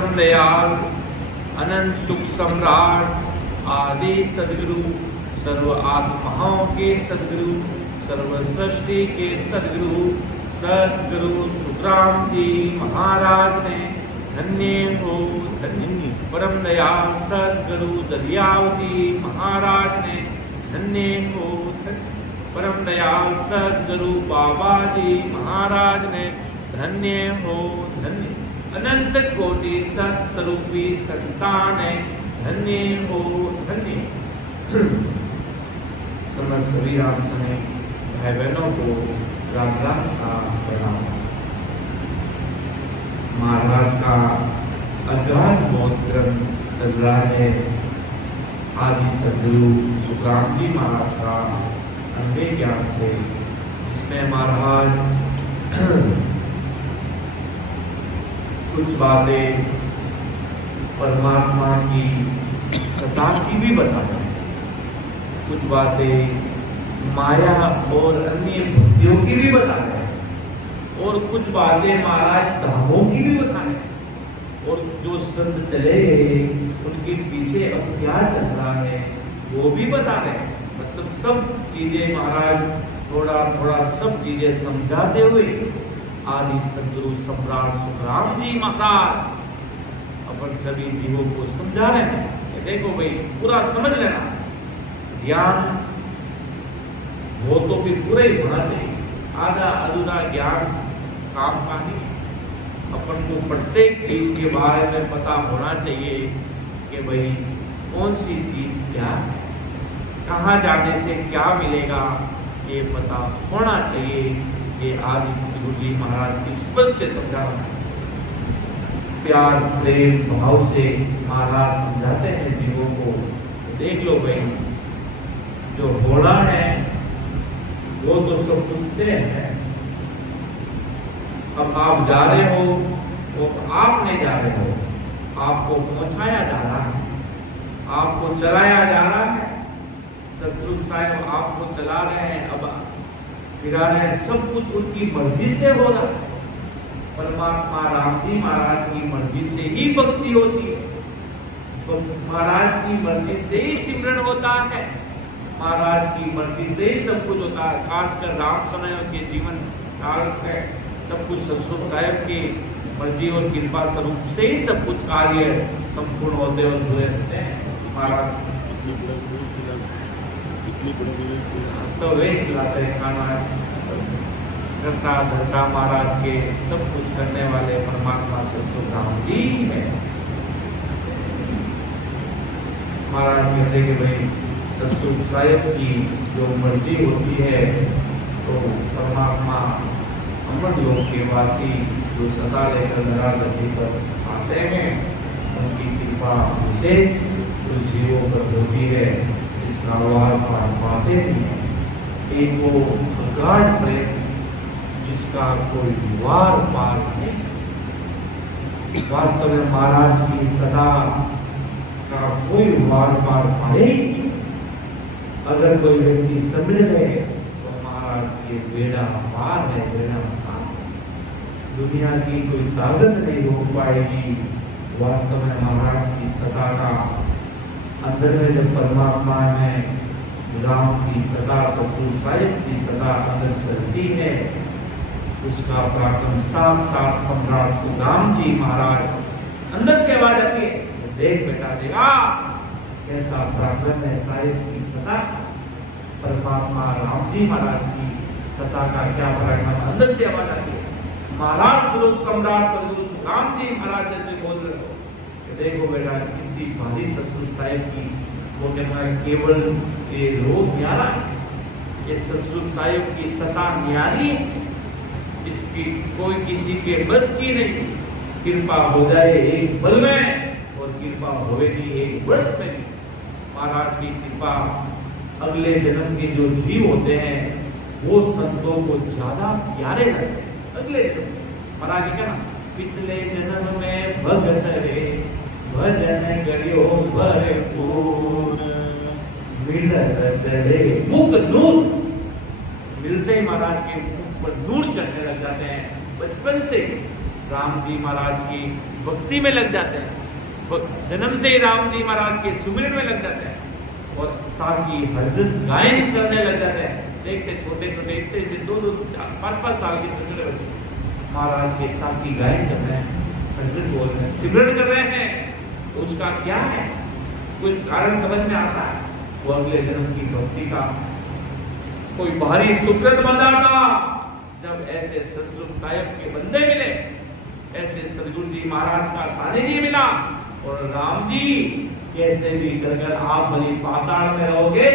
परम दयाल अनंत सुख सम्राट आदि सदगुरु, सर्व आत्माओं के सदगुरु, सर्व सृष्टि के सदगुरु, सदगुरु सुखराम जी महाराज ने धन्य हो धन्य। परम दयाल सदगुरु दरियाव जी महाराज ने धन्य हो धन्य। परम दयाल सदगुरु बाबा जी महाराज ने धन्य हो धन्य। अनंत कोटि सत्स्वरूपी संतान धन्य हो धन्य। समस्त सभी राम समय भाई बहनों को राम राम का प्रणाम। महाराज का अज्ञान बोध ग्रंथ चल रहा है। आदि सदगुरु सुखराम जी महाराज का अनबे ज्ञान से, इसमें महाराज कुछ बातें परमात्मा की सत्ता की भी बताते हैं, कुछ बातें माया और अन्य भक्तियों की भी बताते हैं, और कुछ बातें महाराज धामों की भी बताते हैं। और जो संत चले उनके पीछे अब क्या चल रहा है वो भी बता रहे हैं। मतलब सब चीजें महाराज थोड़ा थोड़ा सब चीजें समझाते हुए आदि सदगुरु सम्राट सुखराम जी महाराज अपन सभी जीवों को समझा रहे हैं। देखो भाई, पूरा समझ लेना, ज्ञान वो तो फिर पूरा ही होना चाहिए, आधा अधूरा ज्ञान काम का नहीं। अपन को प्रत्येक चीज के बारे में पता होना चाहिए कि भाई कौन सी चीज क्या, कहाँ जाने से क्या मिलेगा, ये पता होना चाहिए। ये आदि सदगुरु जी महाराज की स्पष्ट से समझा, प्यार प्रेम भाव से महाराज समझाते हैं जीवों को। देख लो भाई, जो होना है वो तो सब पूछते हैं। अब आप जा रहे हो तो आप नहीं जा रहे हो, आपको पहुंचाया जा रहा है, आपको चलाया जा रहा है। ससुर साहब आपको चला रहे हैं, अब फिरा रहे हैं, सब कुछ उनकी मर्जी से हो रहा है। परमात्मा राम जी महाराज की मर्जी से ही भक्ति होती है, तो महाराज की मर्जी से ही सिमरन होता है, महाराज की मर्जी से ही सब कुछ होता है। खासकर राम समय के जीवन काल में सब कुछ ससुर साहब की मर्जी और कृपा स्वरूप से ही सब कुछ कार्य संपूर्ण होते और जुड़े रहते हैं। महाराज सब एक खिलाते हैं खाना, करता धरता महाराज के सब कुछ करने वाले परमात्मा ससुर राम जी है। महाराज कहते कि भाई ससुर साहब की जो मर्जी होती है तो परमात्मा अमर लोक के वासी जो सदा लेकर धरा धरती पर आते हैं, उनकी कृपा विशेष उस जीवों पर होती है, इसका वार पार पाते हैं। एक वो अगाध प्रेम जिसका कोई वार पार नहीं। वास्तव में महाराज की सदा का कोई वार पार पाए। अगर कोई व्यक्ति समझ ले तो महाराज के बेड़ा पार है, बेड़ा पार। दुनिया की कोई ताकत नहीं रोक पाएगी। वास्तव में महाराज की सदा का अंदर में जब परमात्मा है, राम की सदा ससुर साहिब की सदा अंदर चलती है, उसका प्रार्थना साक्षात सम्राट सुखराम जी महाराज अंदर से आवाज आती है, देख बेटा देगा कैसा प्रार्थना है साहिब की सदा। परमात्मा राम जी महाराज की सता का क्या प्रार्थना, अंदर से आवाज आती है। महाराज स्वरूप सम्राट सदगुरु सुखराम जी महाराज जैसे बोल रहे हो, देखो बेटा कितनी भारी ससुर साहिब की, वो कहना है केवल ये रोग न्यारा, ये ससुर साहिब की सता न्यारी है, इसकी कोई किसी के बस की नहीं। कृपा हो जाए एक पल में और कृपा होगी एक वर्ष में। महाराज की कृपा अगले जन्म के जो जीव होते हैं वो संतों को ज्यादा प्यारे लगते हैं। अगले जन्म महाराज जी कहना, पिछले जन्म में भगत रे भजन करियो भरपूर मिलत रे मुख नूर। मिलते ही महाराज के मुख पर नूर चढ़ने लग जाते हैं बचपन से। राम जी महाराज की भक्ति में लग जाते हैं, जन्म से ही राम जी महाराज के सुमिरन में लग जाते हैं और साथ ही हरजस गायन करने लग जाते हैं। देखते छोटे छोटे इतने से 2-2, 4-5 साल के छोटे बच्चे महाराज के साथ ही गायन कर रहे हैं, हरजस बोल रहे हैं, सिमरन कर रहे हैं। तो उसका क्या है, कोई कारण समझ में आता है? वो अगले जन्म की भक्ति का कोई भारी सुकृत बंदा था। जब ऐसे सतसंग साहिब के बंदे मिले, ऐसे सदगुरु जी महाराज का सानिध्य मिला और राम जी कैसे भी कर आप भली पाताल में रहोगे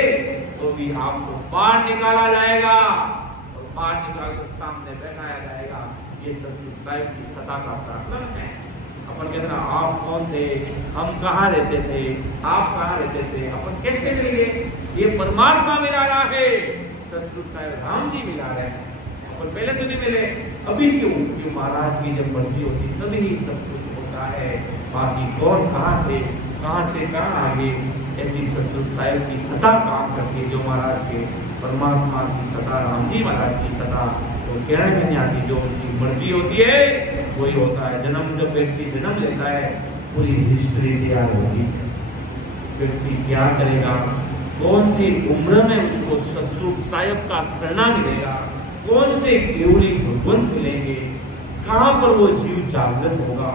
तो भी आपको बाहर निकाला जाएगा और बाहर निकालकर सामने बैठाया जाएगा। ये सतसंग साहिब की सता का पराक्रम है। अपन कहते हैं आप कौन थे, हम कहाँ रहते थे, आप कहाँ रहते थे, अपन कैसे मिले? ये परमात्मा मिला रहा है, सतसंग साहिब राम जी मिला रहे हैं। अपन पहले तो नहीं मिले, अभी क्यों महाराज की जब मर्जी होती तभी ही सब कुछ होता है। बाकी कौन कहाँ थे, कहाँ से कहाँ आगे, ऐसी सतसंग साहिब की सता काम करती है। जो महाराज के परमात्मा की सता, राम जी महाराज की सता तो कहने में नहीं आती। जो उनकी मर्जी होती है वही होता है। जन्म जब व्यक्ति जन्म लेता है पूरी हिस्ट्री तैयार होती है। व्यक्ति क्या करेगा, कौन सी उम्र में उसको सतसंग साहिब का शरणा मिलेगा, कौन से केवली भगवंत मिलेंगे, कहाँ पर वो जीव जागृत होगा,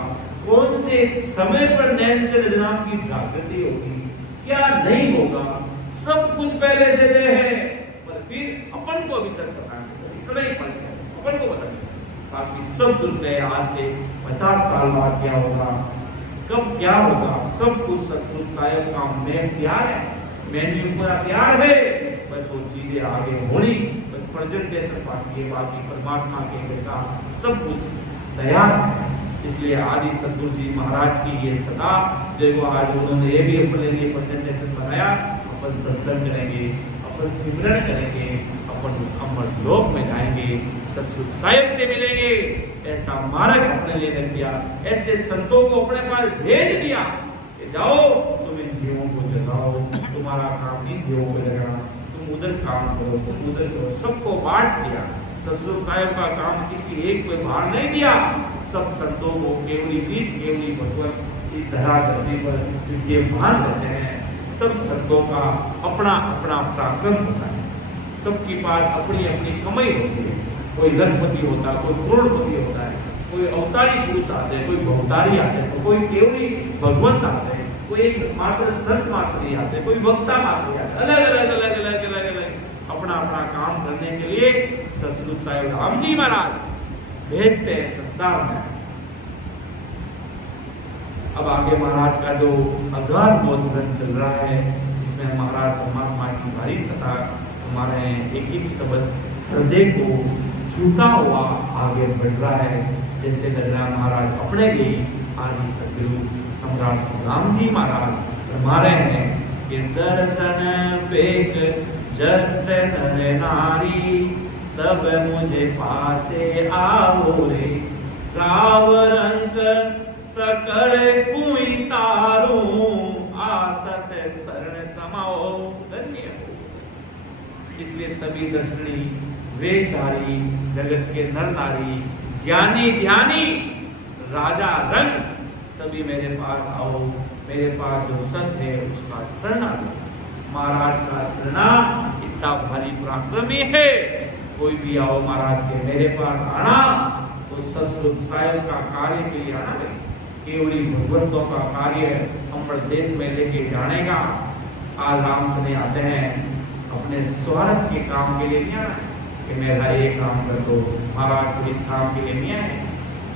कौन से समय पर नैनचंद नाम की जागृति होगी, क्या नहीं होगा, सब कुछ पहले से तय है। पर फिर अपन को अभी तक पता नहीं, इतना ही पता है अपन को पता नहीं। बाकी सब कुछ तय। आज से 50 साल बाद क्या होगा, कब क्या होगा, सब कुछ सतसंग साहिब का मैप तैयार है, मेन्यू पूरा तैयार है। बस वो चीजें आगे होनी, बस प्रेजेंटेशन बाकी है। बाकी परमात्मा के बेटा सब कुछ तैयार है। इसलिए आदि सतगुरु जी महाराज की ये सदा देखो, आज उन्होंने ये भी अपने लिए प्रेजेंटेशन बनाया। अपन सत्संग करेंगे, अपन सिमरन करेंगे, अपन अमर लोक में जाएंगे, सतसंग साहिब से मिलेंगे। ऐसा मार्ग अपने लिए रख दिया, ऐसे संतों को अपने पास भेज दिया कि जाओ तुम इन जीवों को जगाओ, तुम्हारा काम इन जीवों को जगाना, तुम उधर काम करो, तुम उधर करो, सबको बांट दिया। सतसंग साहिब का काम किसी एक को बाहर नहीं दिया, सब संतों को केवली बीच केवली भगवत की धरा धरती पर जिनके भान रहते हैं, सब संतों का अपना अपना पराक्रम होता है। सबकी बात अपनी अपनी कमाई होती है। कोई लखपति होता है, कोई करोड़पति होता है, कोई अवतारी पुरुष आते हैं, कोई भवतारी आते हैं, तो कोई केवली भगवंत आते हैं, कोई एक मात्र संत मात्र ही आते हैं, कोई वक्ता मात्र ही आते हैं। अलग अलग अलग अलग अलग अलग अपना अपना काम करने के लिए सतसंग साहिब राम जी महाराज भेजते हैं संसार में। अब आगे महाराज का जो अगाध बोधन चल रहा है, इसमें महाराज परमात्मा की भारी सता हमारे एक एक शब्द हृदय को छूता हुआ आगे बढ़ रहा है। जैसे लग रहा महाराज अपने लिए आदि सतगुरु सम्राट राम जी महाराज फरमा रहे हैं कि दर्शन पेक जगत नर नारी, सब मुझे पासे आओ रे, राव रंग सकल कुई तारू, आसत शरण समाओ धन्य हो। इसलिए सभी दर्शनी वेदधारी जगत के नर नारी, ज्ञानी ध्यानी, राजा रंग, सभी मेरे पास आओ, मेरे पास जो सत्य है उसका शरणा लो। महाराज का शरणा इतना भारी पराक्रमी है। कोई भी आओ महाराज के मेरे पास आना तो सतसंग साहिब का कार्य के लिए आना है। केवली भगवंतों का कार्य अमर देश में लेके जाने का। आज राम से आते हैं अपने स्वार्थ के काम के लिए नहीं आना है कि मेरा ये काम कर दो। महाराज को इस काम के लिए नहीं आए।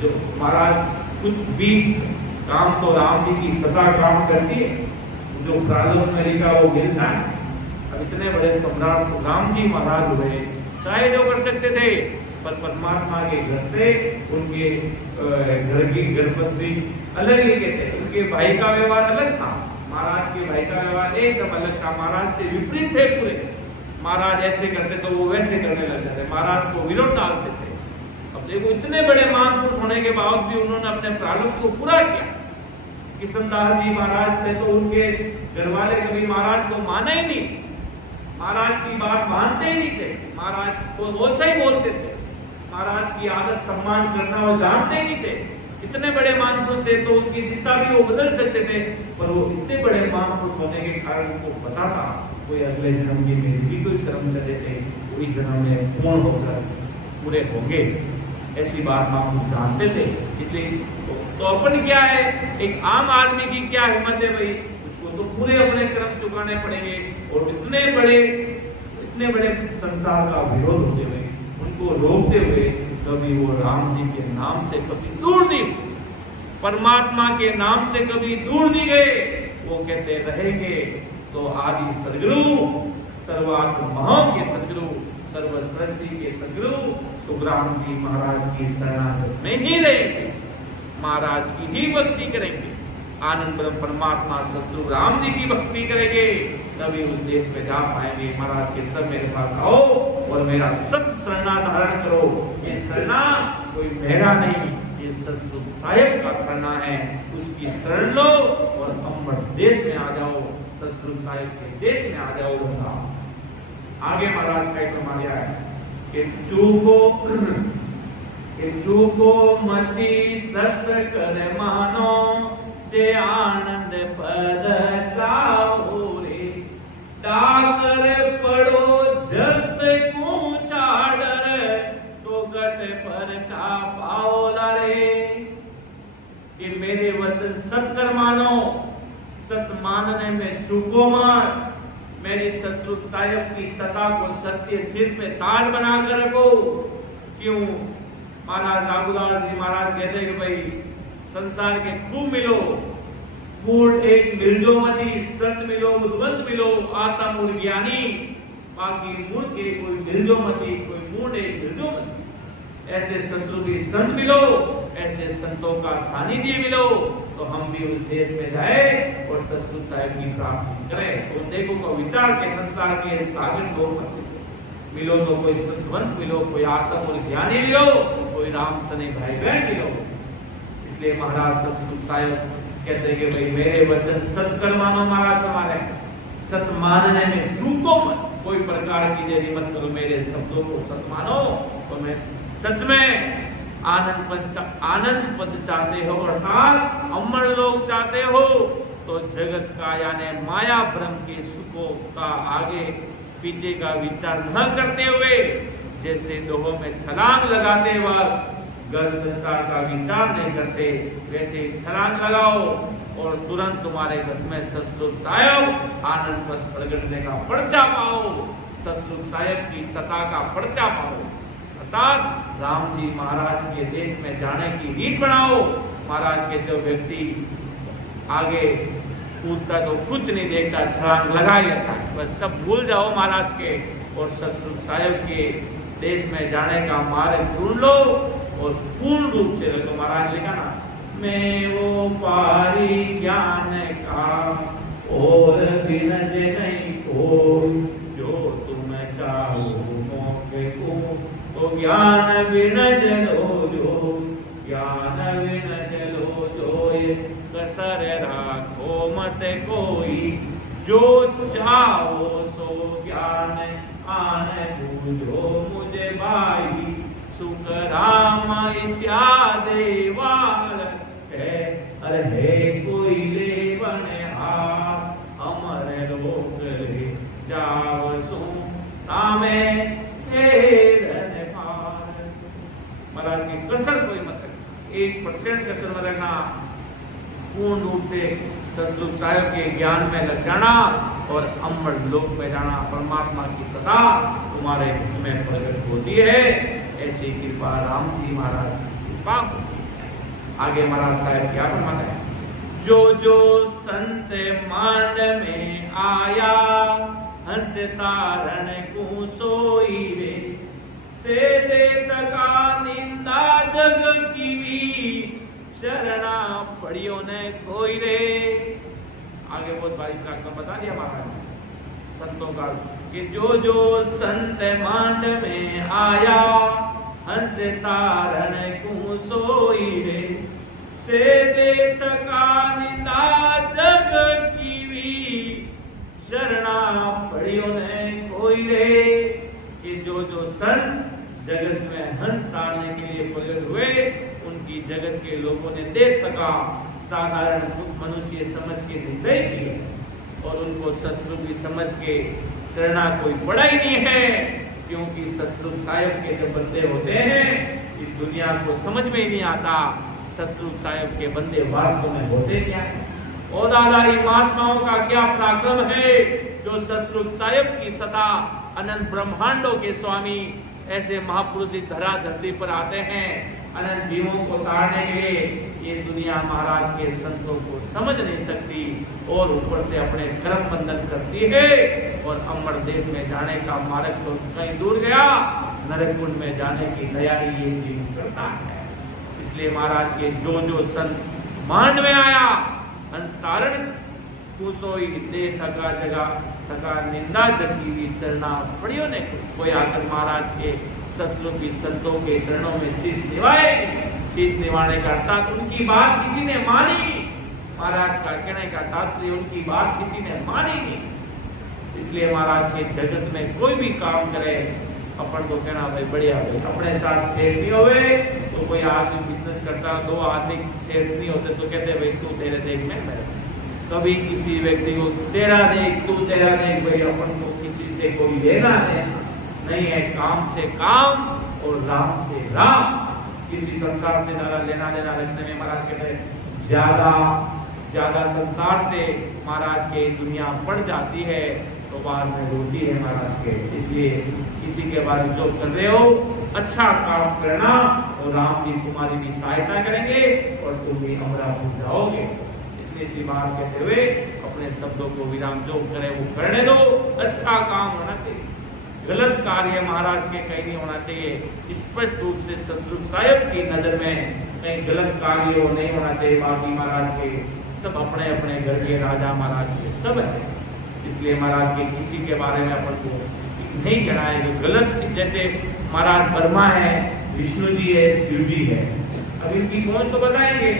जो महाराज कुछ भी काम तो राम जी की सदा काम करती है। जो प्रालोक में लिखा वो गिरना है। अब इतने बड़े सम्राट राम जी महाराज हुए, चाहे जो कर सकते थे, पर परमात्मा के घर से उनके घर की गणपति अलग ही थे। उनके भाई का व्यवहार अलग था, महाराज के भाई का व्यवहार एकदम अलग था। महाराज से विपरीत थे पूरे। महाराज ऐसे करते तो वो वैसे करने लग जाते, महाराज को विरोध डालते थे। अब देखो इतने बड़े महापुरुष होने के बाद भी उन्होंने अपने प्रारूप को पूरा किया। किशनदास जी महाराज थे तो उनके घर वाले कभी महाराज को माना ही नहीं, महाराज की बात मानते ही नहीं थे। महाराज को ओछा ही बोलते थे। महाराज की आदर सम्मान करना वो जानते नहीं थे। इतने बड़े महापुरुष थे तो उनकी दिशा भी वो बदल सकते थे, पर वो इतने बड़े महापुरुष होने के कारण उनको पता था कोई अगले जन्म की मेरे भी कोई कर्म चले थे, कोई जन्म में पूर्ण होकर पूरे होंगे, ऐसी बात महापुरुष जानते थे। इसलिए तो अपन क्या है, एक आम आदमी की क्या हिम्मत है भाई, उसको तो पूरे अपने कर्म चुकाने पड़ेंगे। और इतने बड़े संसार का विरोध होते हुए, उनको रोकते हुए कभी वो राम जी के नाम से कभी दूर नहीं, परमात्मा के नाम से कभी दूर नहीं गए। वो कहते रहेंगे तो आदि सदगुरु, सर्वात्मों के सदगुरु, सर्व सृष्टि के सदगुरु सुखराम जी महाराज की शरणागत में ही रहेंगे, महाराज की ही भक्ति करेंगे, आनंद ब्रह्म परमात्मा सतगुरु राम जी की भक्ति करेंगे, तभी उस देश में जा पाएंगे। महाराज के सब मेरे पास आओ और मेरा सत शरणा धारण करो। ये शरणा कोई मेरा नहीं, ये सतगुरु साहिब का शरणा है, उसकी शरण लो और अमर देश में आ जाओ, सतगुरु साहिब के देश में आ जाओ। आगे महाराज का एक मार्या है कि चूको मति सत कर मानो, जे आनंद पद चाहो रे, डाकर पड़ो जब को चाडर, तो गट पर चा पाओ लारे। कि मेरे वचन सत कर मानो, सत मानने में चूको मत, मेरी सतगुरु साहिब की सता को सत्य सिर पे ताज बना कर रखो। क्यों? महाराज नागुदास जी महाराज कहते हैं कि भाई संसार के खूब मिलो, मूड एक मिलजो मती, सत मिलो बुद्धवंत मिलो, आत्म मूड ज्ञानी, बाकी मूड के कोई मिलजो मती, कोई मूड एक मिलजो मती। ऐसे ससुरी संत मिलो, ऐसे संतों का सानिध्य मिलो, तो हम भी उस देश में जाए और सतगुरु साहिब की प्राप्ति करें। तो देखो को विचार के संसार के सागर को मिलो, तो कोई सतवंत मिलो, कोई आत्म और ज्ञानी मिलो, कोई राम सने भाई बहन मिलो। इसलिए महाराज सतगुरु साहिब कहते हैं कि भाई मेरे वचन सत कर मानो। महाराज हमारे सत मानने में चूको मत, कोई प्रकार की देरी मत करो, मेरे शब्दों को सत मानो। तो मैं सच में आनंद पद चाहते हो, अर्थात अमर लोग चाहते हो, तो जगत का यानी माया भ्रम के सुखों का आगे पीछे का विचार न करते हुए, जैसे दोहों में छलांग लगाते वक्त घर संसार का विचार नहीं करते, वैसे छलांग लगाओ और तुरंत तुम्हारे घर में सतगुरु साहिब आनंद पद प्रगटने का पर्चा पाओ, सतगुरु साहिब की सता का पर्चा पाओ, अर्थात राम जी महाराज के देश में जाने की रीत बनाओ। महाराज के जो व्यक्ति आगे कूदता तो कुछ नहीं देखता, छलांग लगा ही लेता है, बस सब भूल जाओ महाराज के और सतगुरु साहिब के देश में जाने का मार्ग ढूंढ लो और पूर्ण रूप से तो महाराज लिखा ना, मैं वो पारी ज्ञान का और बिनज नहीं को, जो तुम चाहो मौके को, तो ज्ञान बिनज लो जो, ज्ञान बिनज लो जो, कसर राखो मत कोई, जो चाहो सो ज्ञान आन बूझो मुझे भाई, सुख राम ईश्या देवाल है, अरे है कोई लेवन हार, अमर लोक जाओ सो तामे महाराज की कसर कोई मत रखना, 1% कसर मत रखना, पूर्ण रूप से सतगुरु साहिब के ज्ञान में लग जाना और अमर लोक में जाना। परमात्मा की सदा तुम्हारे में प्रकट होती है, ऐसी कृपा राम जी महाराज की कृपा होती है। आगे महाराज साहब क्या फरमाते हैं, जो जो संत मान में आया, हंस तारण को सोई रे, से दे तका निंदा जग की भी, शरणा पड़ियों ने कोई रे। आगे बहुत बारीक का बता दिया महाराज संतों का कि जो जो संत मांड में आया, हंस तारण को सोई रे, से दे तका निंदा जग की भी, शरणा पड़ियों ने कोई रे। कि जो जो संत जगत में हंस ताड़ने के लिए प्रकट हुए, उनकी जगत के लोगों ने देख सका साधारण मनुष्य समझ के निर्दय किए और उनको ससुर भी समझ के चढ़ना कोई बड़ा ही नहीं है, क्योंकि ससुर साहिब के जो बंदे होते हैं इस दुनिया को समझ में ही नहीं आता ससुर साहिब के बंदे वास्तव में होते क्या है। औदाधारी महात्माओं का क्या पराक्रम है जो ससुर साहिब की सता अनंत ब्रह्मांडों के स्वामी ऐसे महापुरुष इस धरा धरती पर आते हैं अनंत जीवों को ताड़ने के लिए। ये दुनिया महाराज के संतों को समझ नहीं सकती और ऊपर से अपने कर्म बंधन करती है और अमर देश में जाने का मार्ग तो कहीं दूर गया, नरक कुंड में जाने की तैयारी ये जीव करता है। इसलिए महाराज के जो संत मांड में आया हंसतारण कुसोई दे थका जगा थका निंदा जगी हुई चरना पड़ियों ने कोई आकर महाराज के ससुर की संतों के चरणों में शीश निभाए। शीश निभाने का अर्थात उनकी बात किसी ने मानी, महाराज का कहने का तात्पर्य उनकी बात किसी ने मानी नहीं। इसलिए महाराज के जगत में कोई भी काम करे अपन को कहना भाई बढ़िया भाई, अपने साथ सेठ नहीं होवे तो कोई आदमी बिजनेस करता दो आदमी सेठ नहीं होते तो कहते भाई तू तेरे देख में मेरे। कभी किसी व्यक्ति को तेरा देख तू तेरा देख, भाई अपन को किसी से कोई लेना देना नहीं है, काम से काम और राम से राम। किसी संसार से ज्यादा लेना देना रखने में महाराज कहते हैं ज्यादा संसार से महाराज के दुनिया बढ़ जाती है तो बाद में रोती है महाराज के। इसलिए किसी के बारे में जो कर रहे हो अच्छा काम करना और राम जी तुम्हारी भी सहायता करेंगे और तुम भी अमरा हो जाओगे। इतनी सी बात कहते हुए अपने शब्दों को विराम जो करे वो करने दो, अच्छा काम होना चाहिए, गलत कार्य महाराज के कहीं नहीं होना चाहिए। स्पष्ट रूप से ससुर साहिब की नजर में कहीं गलत कार्य हो नहीं होना चाहिए। बाकी महाराज के सब अपने अपने घर के राजा महाराज के सब है, इसलिए महाराज के किसी के बारे में अपन को नहीं कहना है जो गलत। जैसे महाराज वर्मा है, विष्णु जी है, शिव जी है, अब इनकी खोज तो बताएंगे,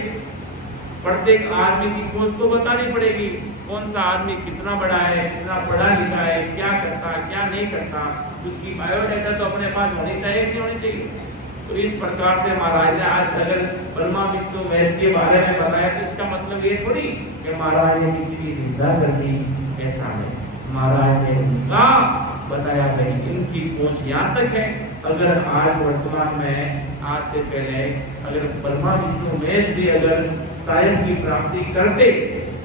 प्रत्येक आदमी की खोज तो बतानी पड़ेगी, कौन सा आदमी कितना बड़ा है, कितना पढ़ा लिखा है, क्या करता क्या नहीं करता, उसकी बायोडाटा तो अपने पास होनी चाहिए कि नहीं होनी चाहिए। तो इस प्रकार से महाराज ने आज अगर ब्रह्मा विष्णु महेश के बारे में बताया तो इसका मतलब ये थोड़ी कि महाराज ने किसी की निंदा कर दी, ऐसा नहीं। महाराज ने उनका बताया भाई इनकी पहुंच यहाँ तक है। अगर आज वर्तमान में आज से पहले अगर ब्रह्मा विष्णु महेश भी अगर साहिब की प्राप्ति करते,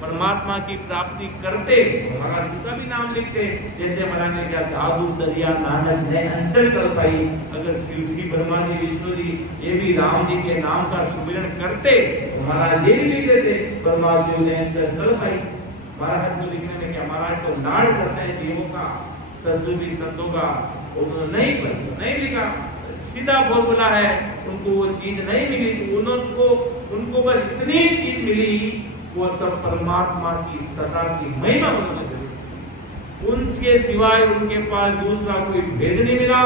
परमात्मा की प्राप्ति करते, महाराज जी का भी नाम लिखते, जैसे महाराज ने क्या दादू दरिया नानक ने अंचल कर पाई। अगर शिव जी ब्रह्मा जी विष्णु जी ये भी राम जी के नाम का सुमिरन करते तो महाराज ये भी लिख देते ब्रह्मा जी ने अंचल कर पाई। महाराज को लिखने में क्या महाराज तो लाड़ करते हैं जीवों का, ससुर भी संतों का, उन्होंने नहीं लिखा, सीधा बोला है उनको वो चीज नहीं मिली तो उनको बस इतनी चीज मिली वो सब परमात्मा की सदा की महिमा उन्होंने करी। उनके सिवाय उनके पास दूसरा कोई भेद नहीं मिला,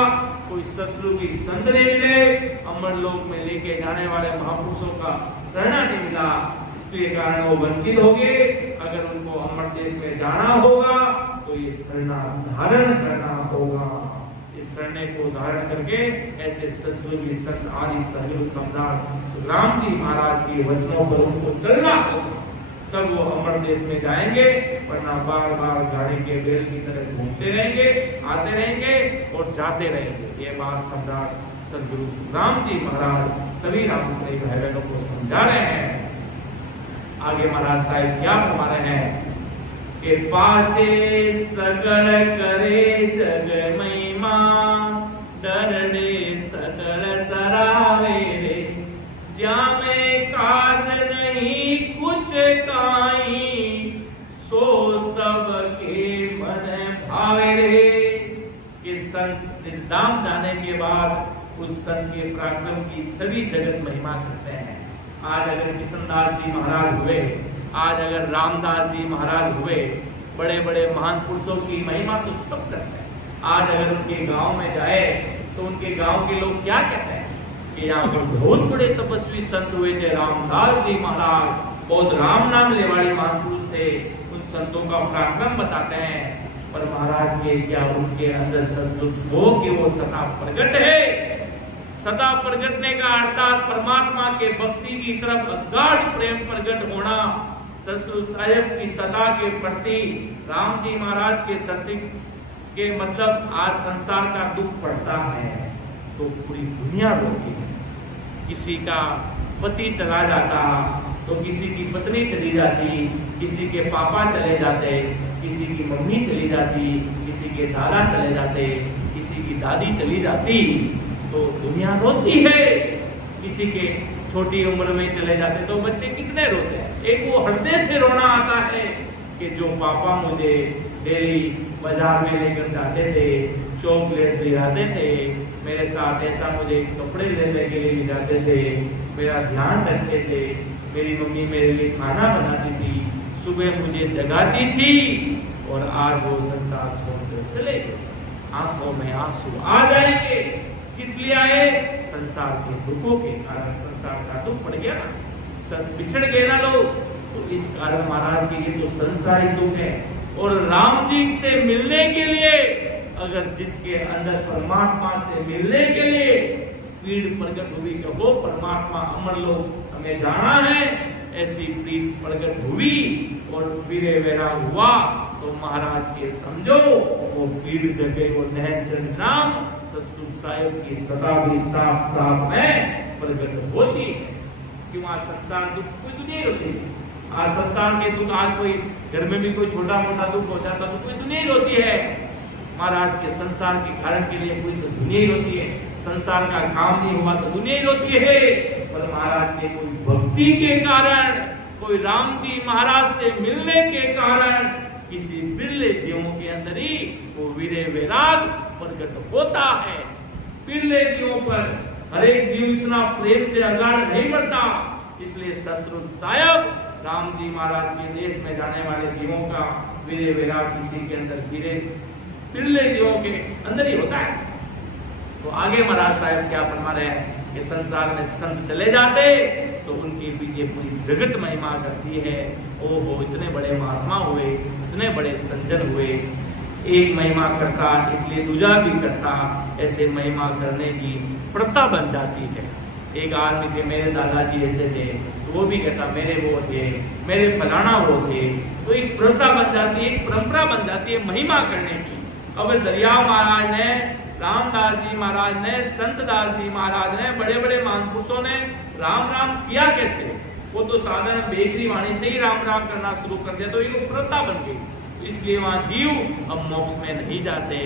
कोई ससुर की संत नहीं मिले, अमर लोक में लेके जाने वाले महापुरुषों का शरणा नहीं मिला। इसके कारण वो वंचित हो गए। अगर उनको अमर देश में जाना होगा तो ये शरणा धारण करना होगा। इस शरणे को धारण करके ऐसे ससुर की संत आदि सदगुरु सम्राट राम जी महाराज के वचनों पर उनको चलना होगा, तब वो अमर देश में जाएंगे, वरना बार बार गाड़ी के बेल की तरह घूमते रहेंगे, आते रहेंगे और जाते रहेंगे। ये बात सम्राट सदगुरु राम जी महाराज सभी रामश्री भाई बहनों को समझा रहे हैं। आगे महाराज साहिब क्या फरमा रहे हैं कि पाचे सगल करे जग महिमा, डरने सकल सरावे रे, जामे काज नहीं कुछ काई, सो सब के मन भावे रे। कि संत इस धाम जाने के बाद उस संत के पराक्रम की सभी जगत महिमा करते हैं। आज अगर किशनदास जी महाराज हुए, आज अगर रामदास जी महाराज हुए, बड़े बड़े महान पुरुषों की महिमा तो सब करते हैं। आज अगर उनके गांव में जाए तो उनके गांव के लोग क्या कहते हैं कि यहाँ पर बहुत बड़े तपस्वी संत हुए थे, रामदास जी महाराज बहुत राम नाम लेवाड़ी महापुरुष थे। उन संतों का पराक्रम बताते हैं, पर महाराज के क्या उनके अंदर संस्कृत हो कि वो सता प्रकट है सदा प्रगटने का अर्थात परमात्मा के भक्ति की तरफ अगाध प्रेम प्रकट होना। सतगुरु साहिब की सदा के प्रति राम जी महाराज के सत्य के मतलब आज संसार का दुख पड़ता है तो पूरी दुनिया रोती है। किसी का पति चला जाता तो किसी की पत्नी चली जाती, किसी के पापा चले जाते, किसी की मम्मी चली जाती, किसी के दादा चले जाते, किसी की दादी चली जाती तो दुनिया रोती है। किसी के छोटी उम्र में चले जाते तो बच्चे कितने रोते हैं। एक वो हृदय से रोना आता है कि जो पापा मुझे डेली बाजार में लेकर जाते थे, चॉकलेट दिलाते थे, मेरे साथ ऐसा मुझे कपड़े लेने के लिए जाते थे, मेरा ध्यान रखते थे, मेरी मम्मी मेरे लिए खाना बनाती थी, सुबह मुझे जगाती थी और आज वो संसार छोड़कर चले गए। आंखों में आंसू आ जाएंगे। किस लिए आए? संसार के दुखों के कारण। संसार का दुख पड़ गया ना, सब बिछड़ गए ना लोग, तो इस कारण महाराज के लिए तो संसारिक दुख है। और राम जी से मिलने के लिए अगर जिसके अंदर परमात्मा से मिलने के लिए पीड़ प्रकट हुई कि वो परमात्मा अमर लोग हमें जाना है, ऐसी प्रीत प्रकट हुई और वीरे वैराग हुआ तो महाराज के समझो वो पीड़ जगे वो नहचंद नाम सतगुरु साहिब की सदा भी साथ साथ में प्रकट होती है। क्यों? आज संसार दुख कोई दुनिया ही होती है। आज संसार के दुख, आज कोई घर में भी कोई छोटा मोटा दुख हो जाता तो कोई दुनिया ही होती है। महाराज के संसार के कारण के लिए कोई तो दुनिया ही होती है। संसार का काम नहीं हुआ तो दुनिया ही होती है। पर महाराज के कोई भक्ति के कारण, कोई राम जी महाराज से मिलने के कारण किसी बिरले जीवों के अंदर ही वो वीरे वैराग प्रकट होता है। बिरले जीवों पर हर एक जीव इतना प्रेम से अगाड़ नहीं बढ़ता। इसलिए सतगुरु साहिब राम जी महाराज के देश में जाने वाले जीवों का वीरे वैराग किसी के अंदर बिरले जीवों के अंदर ही होता है। तो आगे महाराज साहब क्या फरमा रहे हैं कि संसार में संत चले जाते तो उनके पीछे पूरी जगत महिमा करती है। ओहो, इतने बड़े महात्मा हुए, इतने बड़े संजन हुए, एक महिमा करता इसलिए दूजा भी करता, ऐसे महिमा करने की प्रथा बन जाती है। एक आदमी के मेरे दादाजी ऐसे थे तो वो भी कहता मेरे वो थे, मेरे फलाना वो थे। तो एक प्रथा बन जाती है, एक परंपरा बन जाती है महिमा करने की। अब दरिया महाराज ने, रामदास जी महाराज ने, संत दास जी महाराज ने, बड़े बड़े महापुरुषों ने राम राम किया कैसे? वो तो साधारण बेकरी वाणी से ही राम राम करना शुरू कर दिया तो ये प्रथा बन गई। इसलिए वहां जीव अब मोक्ष में नहीं जाते।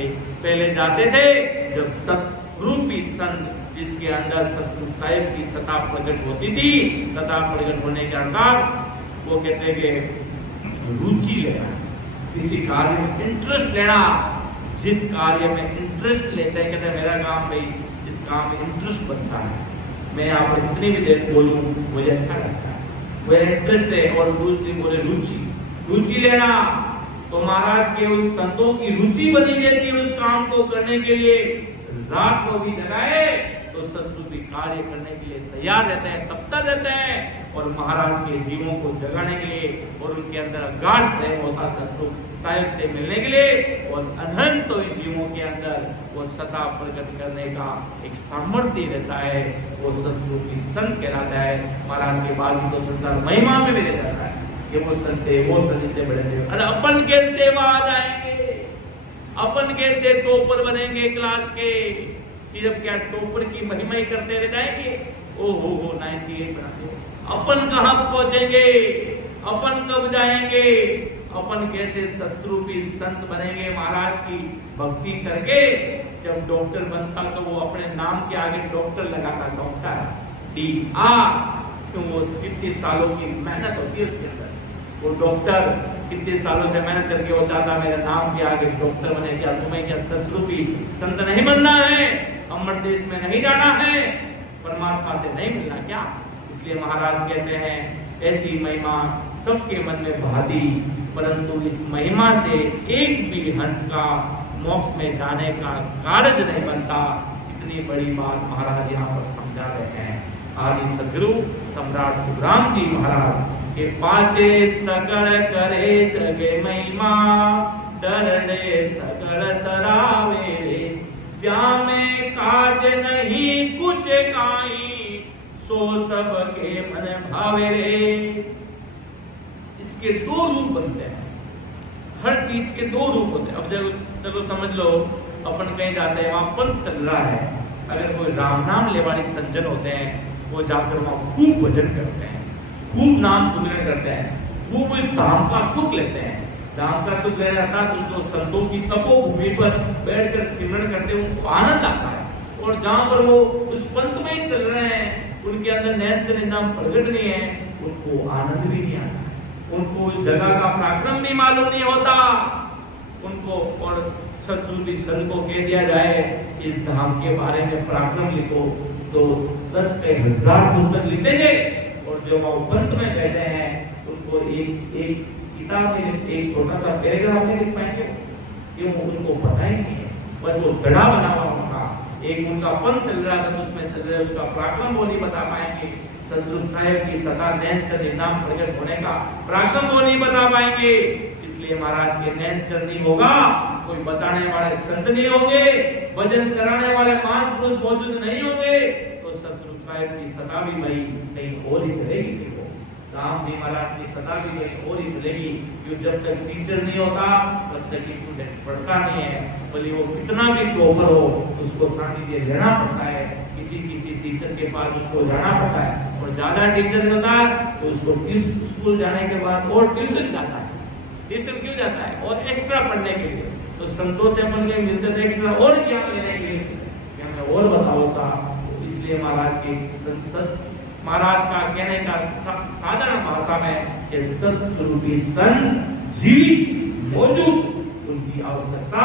पहले जाते थे जब सतरूपी संत जिसके अंदर सतगुरु साहिब की सत्ता प्रकट होती थी। सत्ता प्रकट होने के अंदर वो कहते कि रुचि लेना, किसी कार्य में इंटरेस्ट लेना। जिस कार्य में इंटरेस्ट लेते हैं, कहते हैं मेरा काम भाई जिस काम में इंटरेस्ट बनता है, मैं आप जितनी भी देर बोलूं मुझे अच्छा लगता है, मेरा इंटरेस्ट है। और दूसरी बोले रुचि लेना। तो महाराज के उस संतों की रुचि बनी रहती है उस काम को करने के लिए। रात को भी जगाए तो सतसुखी कार्य करने के लिए तैयार रहते हैं, तत्पर रहते हैं। और महाराज के जीवों को जगाने के लिए और उनके अंदर गाढ़ प्रेम होता सतसुख साहिब से मिलने के लिए और अनंत जीवों के अंदर वो सत्ता प्रकट करने का एक सामर्थ्य रहता है। वो सतसुखी संत कहलाता है। महाराज के बाद तो संसार महिमा में भी रह जाता है कि वो संत थे, वो संत बड़े थे। अरे अपन कैसे वहां जाएंगे? अपन कैसे टॉपर बनेंगे क्लास के? सिर्फ क्या टॉपर की महिमा ही करते रह जाएंगे? ओहो 98 बना। अपन कहाँ पहुंचेंगे? अपन कब जाएंगे? अपन कैसे सतरूपी संत बनेंगे महाराज की भक्ति करके? जब डॉक्टर बनता तो वो अपने नाम के आगे डॉक्टर लगाता, डॉक्टर DR। क्यों? वो कितने सालों की मेहनत होती है उसके अंदर। वो डॉक्टर कितने सालों से मेहनत करके वो चाहता मेरे नाम के आगे डॉक्टर बने। क्या तुम्हें क्या सतरूपी संत नहीं बनना है? अमर देश में नहीं जाना है? परमात्मा से नहीं मिलना क्या? इसलिए महाराज कहते हैं ऐसी महिमा सबके मन में भाती, परंतु इस महिमा से एक भी हंस का मोक्ष में जाने का कार्य नहीं बनता। इतनी बड़ी बात महाराज यहाँ पर समझा रहे हैं। आदि सदगुरु सम्राट सुखराम जी महाराज के पाचे सकल करे जगे महिमा, डरने सकल सरावे जामे काज नहीं कुछ काई, सो सब के मन भावे रे। इसके दो रूप बनते हैं, हर चीज के दो रूप होते हैं। अब चलो समझ लो, अपन कहीं जाते हैं, वहां पंथ चल रहा है, अगर कोई राम नाम लेवानी संजन होते हैं, वो जाकर वहां खूब भजन करते हैं, खूब नाम सुमिरन करते हैं, खूब धाम का सुख लेते हैं। धाम का सुख ले जाता है तो संतों की तपोभूमि पर बैठकर सिमरन करते हैं, उनको आनंद आता है। और जहां पर वो उस पंथ में ही चल रहे हैं, उनके अंदर नैन्य नाम प्रकट नहीं है, उनको आनंद भी नहीं आता, उनको उस जगह का पराक्रम भी मालूम नहीं होता उनको। और सत्सुरुपी संत को कह दिया जाए इस धाम के बारे में पराक्रम लिखो, तो 10 के 1000 पुस्तक लिख देंगे। और जो वो पंथ में कहते हैं, उनको एक किताब में एक छोटा सा पैराग्राफ में लिख पाएंगे, क्यों? उनको पता ही नहीं है, बस वो दड़ा बना हुआ होगा। एक उनका पंथ चल रहा है, उसमें चल रहे उसका पराक्रम वो नहीं बता पाएंगे, सतगुरु साहिब की सदा नैन नाम प्रकट होने का पराक्रम वो नहीं बता पाएंगे। इसलिए महाराज के नैन चरनी होगा, कोई बताने वाले संत नहीं होंगे, भजन कराने वाले महापुरुष मौजूद नहीं होंगे, तो सतगुरु साहिब की सदा भी भाई कहीं और ही चलेगी। देखो राम जी महाराज की सदा भी कहीं और ही चलेगी, क्योंकि जब तक टीचर नहीं होता तब तक स्टूडेंट पढ़ता नहीं है। भले वो कितना भी टॉपर हो, उसको सानिध्य लेना पड़ता है, किसी टीचर के पास उसको जाना पड़ता है। और ज्यादा टीचर होता है तो उसको स्कूल जाने के बाद और ट्यूशन जाता है। ट्यूशन क्यों जाता है? और एक्स्ट्रा पढ़ने के लिए। तो संतों से अपन के मिलते थे एक्स्ट्रा और ज्ञान लेने के लिए, हमें और बताओ साहब। इसलिए महाराज का कहने का साधारण भाषा में ये सत्स्वरूपी संत जीवित मौजूद, उनकी आवश्यकता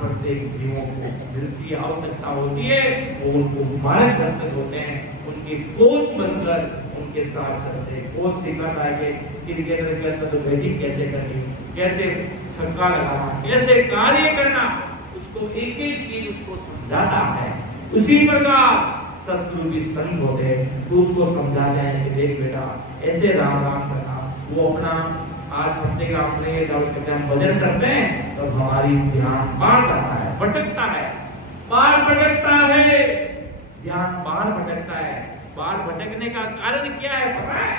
प्रत्येक जीवों को मिलती आवश्यकता होती है। वो उनको मार्गदर्शक होते हैं, उनके कोच बनकर उनके साथ चलते हैं। कोच सिखाता है कि क्रिकेटर कहता तो बैटिंग कैसे करनी, कैसे छक्का लगाना, कैसे कार्य करना, उसको एक एक चीज उसको समझाता है। उसी प्रकार सत्स्वरूपी संत होते हैं तो उसको समझा जाए कि देख बेटा ऐसे राम राम करना। वो अपना आज प्रत्येक राम से हम भजन करते हैं तो हमारी ध्यान बार करता है, भटकता है, बार भटकता है, ध्यान बार भटकता है। बार भटकने का कारण क्या है पता है?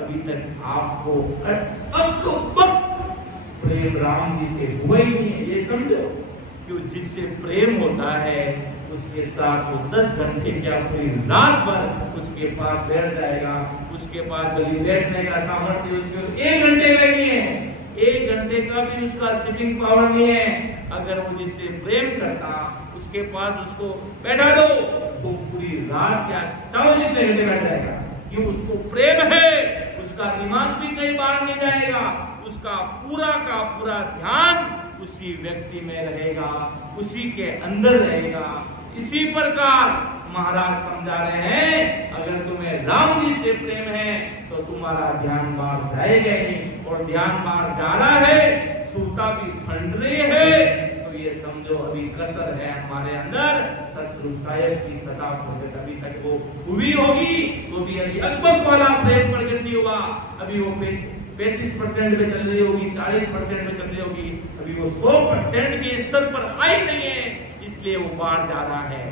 अभी तक आपको प्रेम राम जी से हुआ ही नहीं है, ये समझो। क्यों? जिससे प्रेम होता है उसके साथ वो 10 घंटे क्या पूरी रात भर उसके पास बैठ जाएगा। उसके पास गली बैठने का सामर्थ्य उसके 1 घंटे का नहीं है, 1 घंटे का भी उसका सिटिंग पावर नहीं है। अगर वो जिससे प्रेम करता उसके पास उसको बैठा दो तो पूरी रात क्या 24 घंटे बैठ जाएगा। क्यों? उसको प्रेम है, उसका दिमाग भी कई बार नहीं जाएगा, उसका पूरा का पूरा ध्यान उसी व्यक्ति में रहेगा, उसी के अंदर रहेगा। इसी प्रकार महाराज समझा रहे हैं, अगर तुम्हें राम जी से प्रेम है तो तुम्हारा ध्यान बाहर जाएगा नहीं। और ध्यान बाहर जा रहा है, सूता भी फंड रही है, तो ये समझो अभी कसर है हमारे अंदर। सतगुरु साहिब की सदा प्रगट अभी तक वो हुई होगी तो भी अभी अकबर वाला प्रेम प्रगट नहीं हुआ। अभी वो 35% पे चल रही होगी, 40% पे चल रही होगी, अभी वो 100% के स्तर पर आई नहीं है, इसलिए वो बाहर जा रहा है।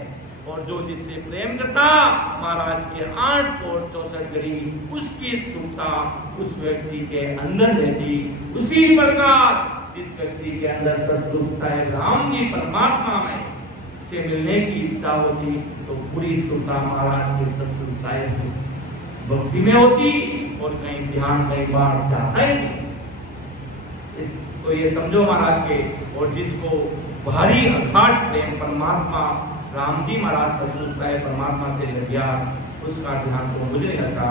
और जो जिससे प्रेम करता महाराज के 8 कोट 64 गरी, उसकी सुखता उस व्यक्ति के अंदर रहती। उसी प्रकार जिस व्यक्ति के अंदर सतगुरु साहिब राम जी परमात्मा में से मिलने की इच्छा होती तो पूरी सुखता महाराज के सतगुरु साहिब की भक्ति में होती, और कहीं ध्यान कई बार जाता ही नहीं। तो ये समझो महाराज के। और जिसको भारी अखाट प्रेम परमात्मा राम जी महाराज सतगुरु साहिब परमात्मा से लग गया, उसका ध्यान तो मुझे नहीं लगता।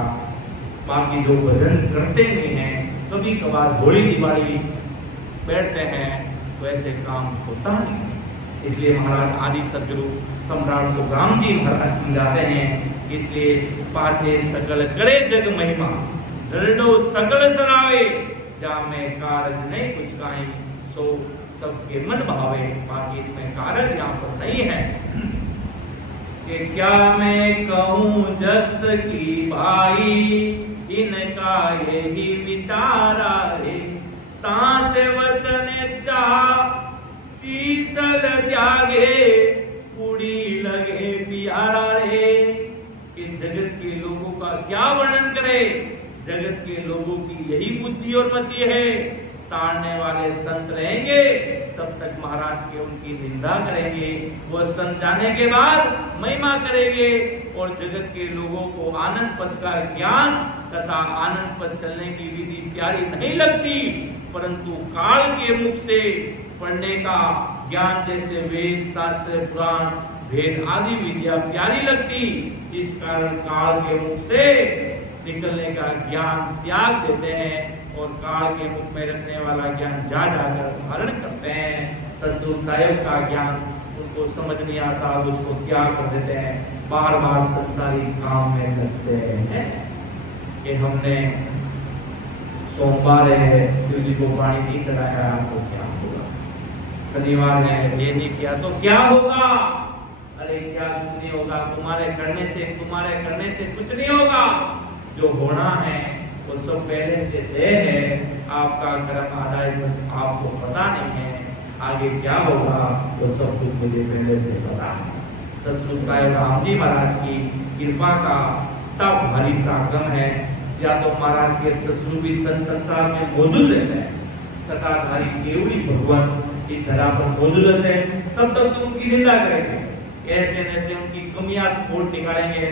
बाकी जो भजन करते हुए हैं कभी कभार होली दिवाली बैठते हैं तो ऐसे काम होता नहीं। इसलिए महाराज आदि सदगुरु सम्राट सुखराम जी महाराज समझाते हैं, इसलिए पाचे सकल करे जग महिमा, डरडो सकल सरावे, जामे कारज नहीं कुछ काई, सो सबके मन भावे। बाकी इसमें कारज यहाँ पर नहीं है कि क्या मैं कहूँ जगत की भाई, इनका यही विचारा है, सांच वचन चाह शीतल त्यागे, प्यारा रहे कि जगत के लोगों का क्या वर्णन करे। जगत के लोगों की यही बुद्धि और मति है, ताड़ने वाले संत रहेंगे तब तक महाराज के उनकी निंदा करेंगे, वो संत जाने के बाद महिमा करेंगे और जगत के लोगों को आनंद पद का ज्ञान तथा आनंद पद चलने की विधि प्यारी नहीं लगती, परंतु काल के मुख से पढ़ने का ज्ञान जैसे वेद शास्त्र पुराण भेद आदि विद्या प्यारी लगती। इस कारण काल के मुख से निकलने का ज्ञान त्याग देते हैं और काल के मुख में रखने वाला ज्ञान जा जाकर धारण करते हैं। सतसंग साहिब का ज्ञान उनको समझ नहीं आता, उसको त्याग कर देते हैं, बार बार संसारी काम में लगते हैं कि हमने सोमवार है शिव जी को पानी नहीं चढ़ाया तो क्या होगा, शनिवार है ये नहीं किया तो क्या होगा। अरे क्या कुछ नहीं होगा, तुम्हारे करने से कुछ नहीं होगा। जो होना है वो सब पहले से तय है, आपका कर्म आधा है, बस आपको पता नहीं है आगे क्या होगा, वो सब कुछ मुझे पहले से पता है। सतसंग साहिब राम जी महाराज की कृपा का तब भारी पराक्रम है, या तो महाराज के ससुर भी संसार में मौजूद रहते हैं, सताधारी केवली भगवान इस धरा पर मौजूद रहते हैं, तब तक तो उनकी निंदा करेंगे, ऐसे ऐसे उनकी कमियां खोज निकालेंगे,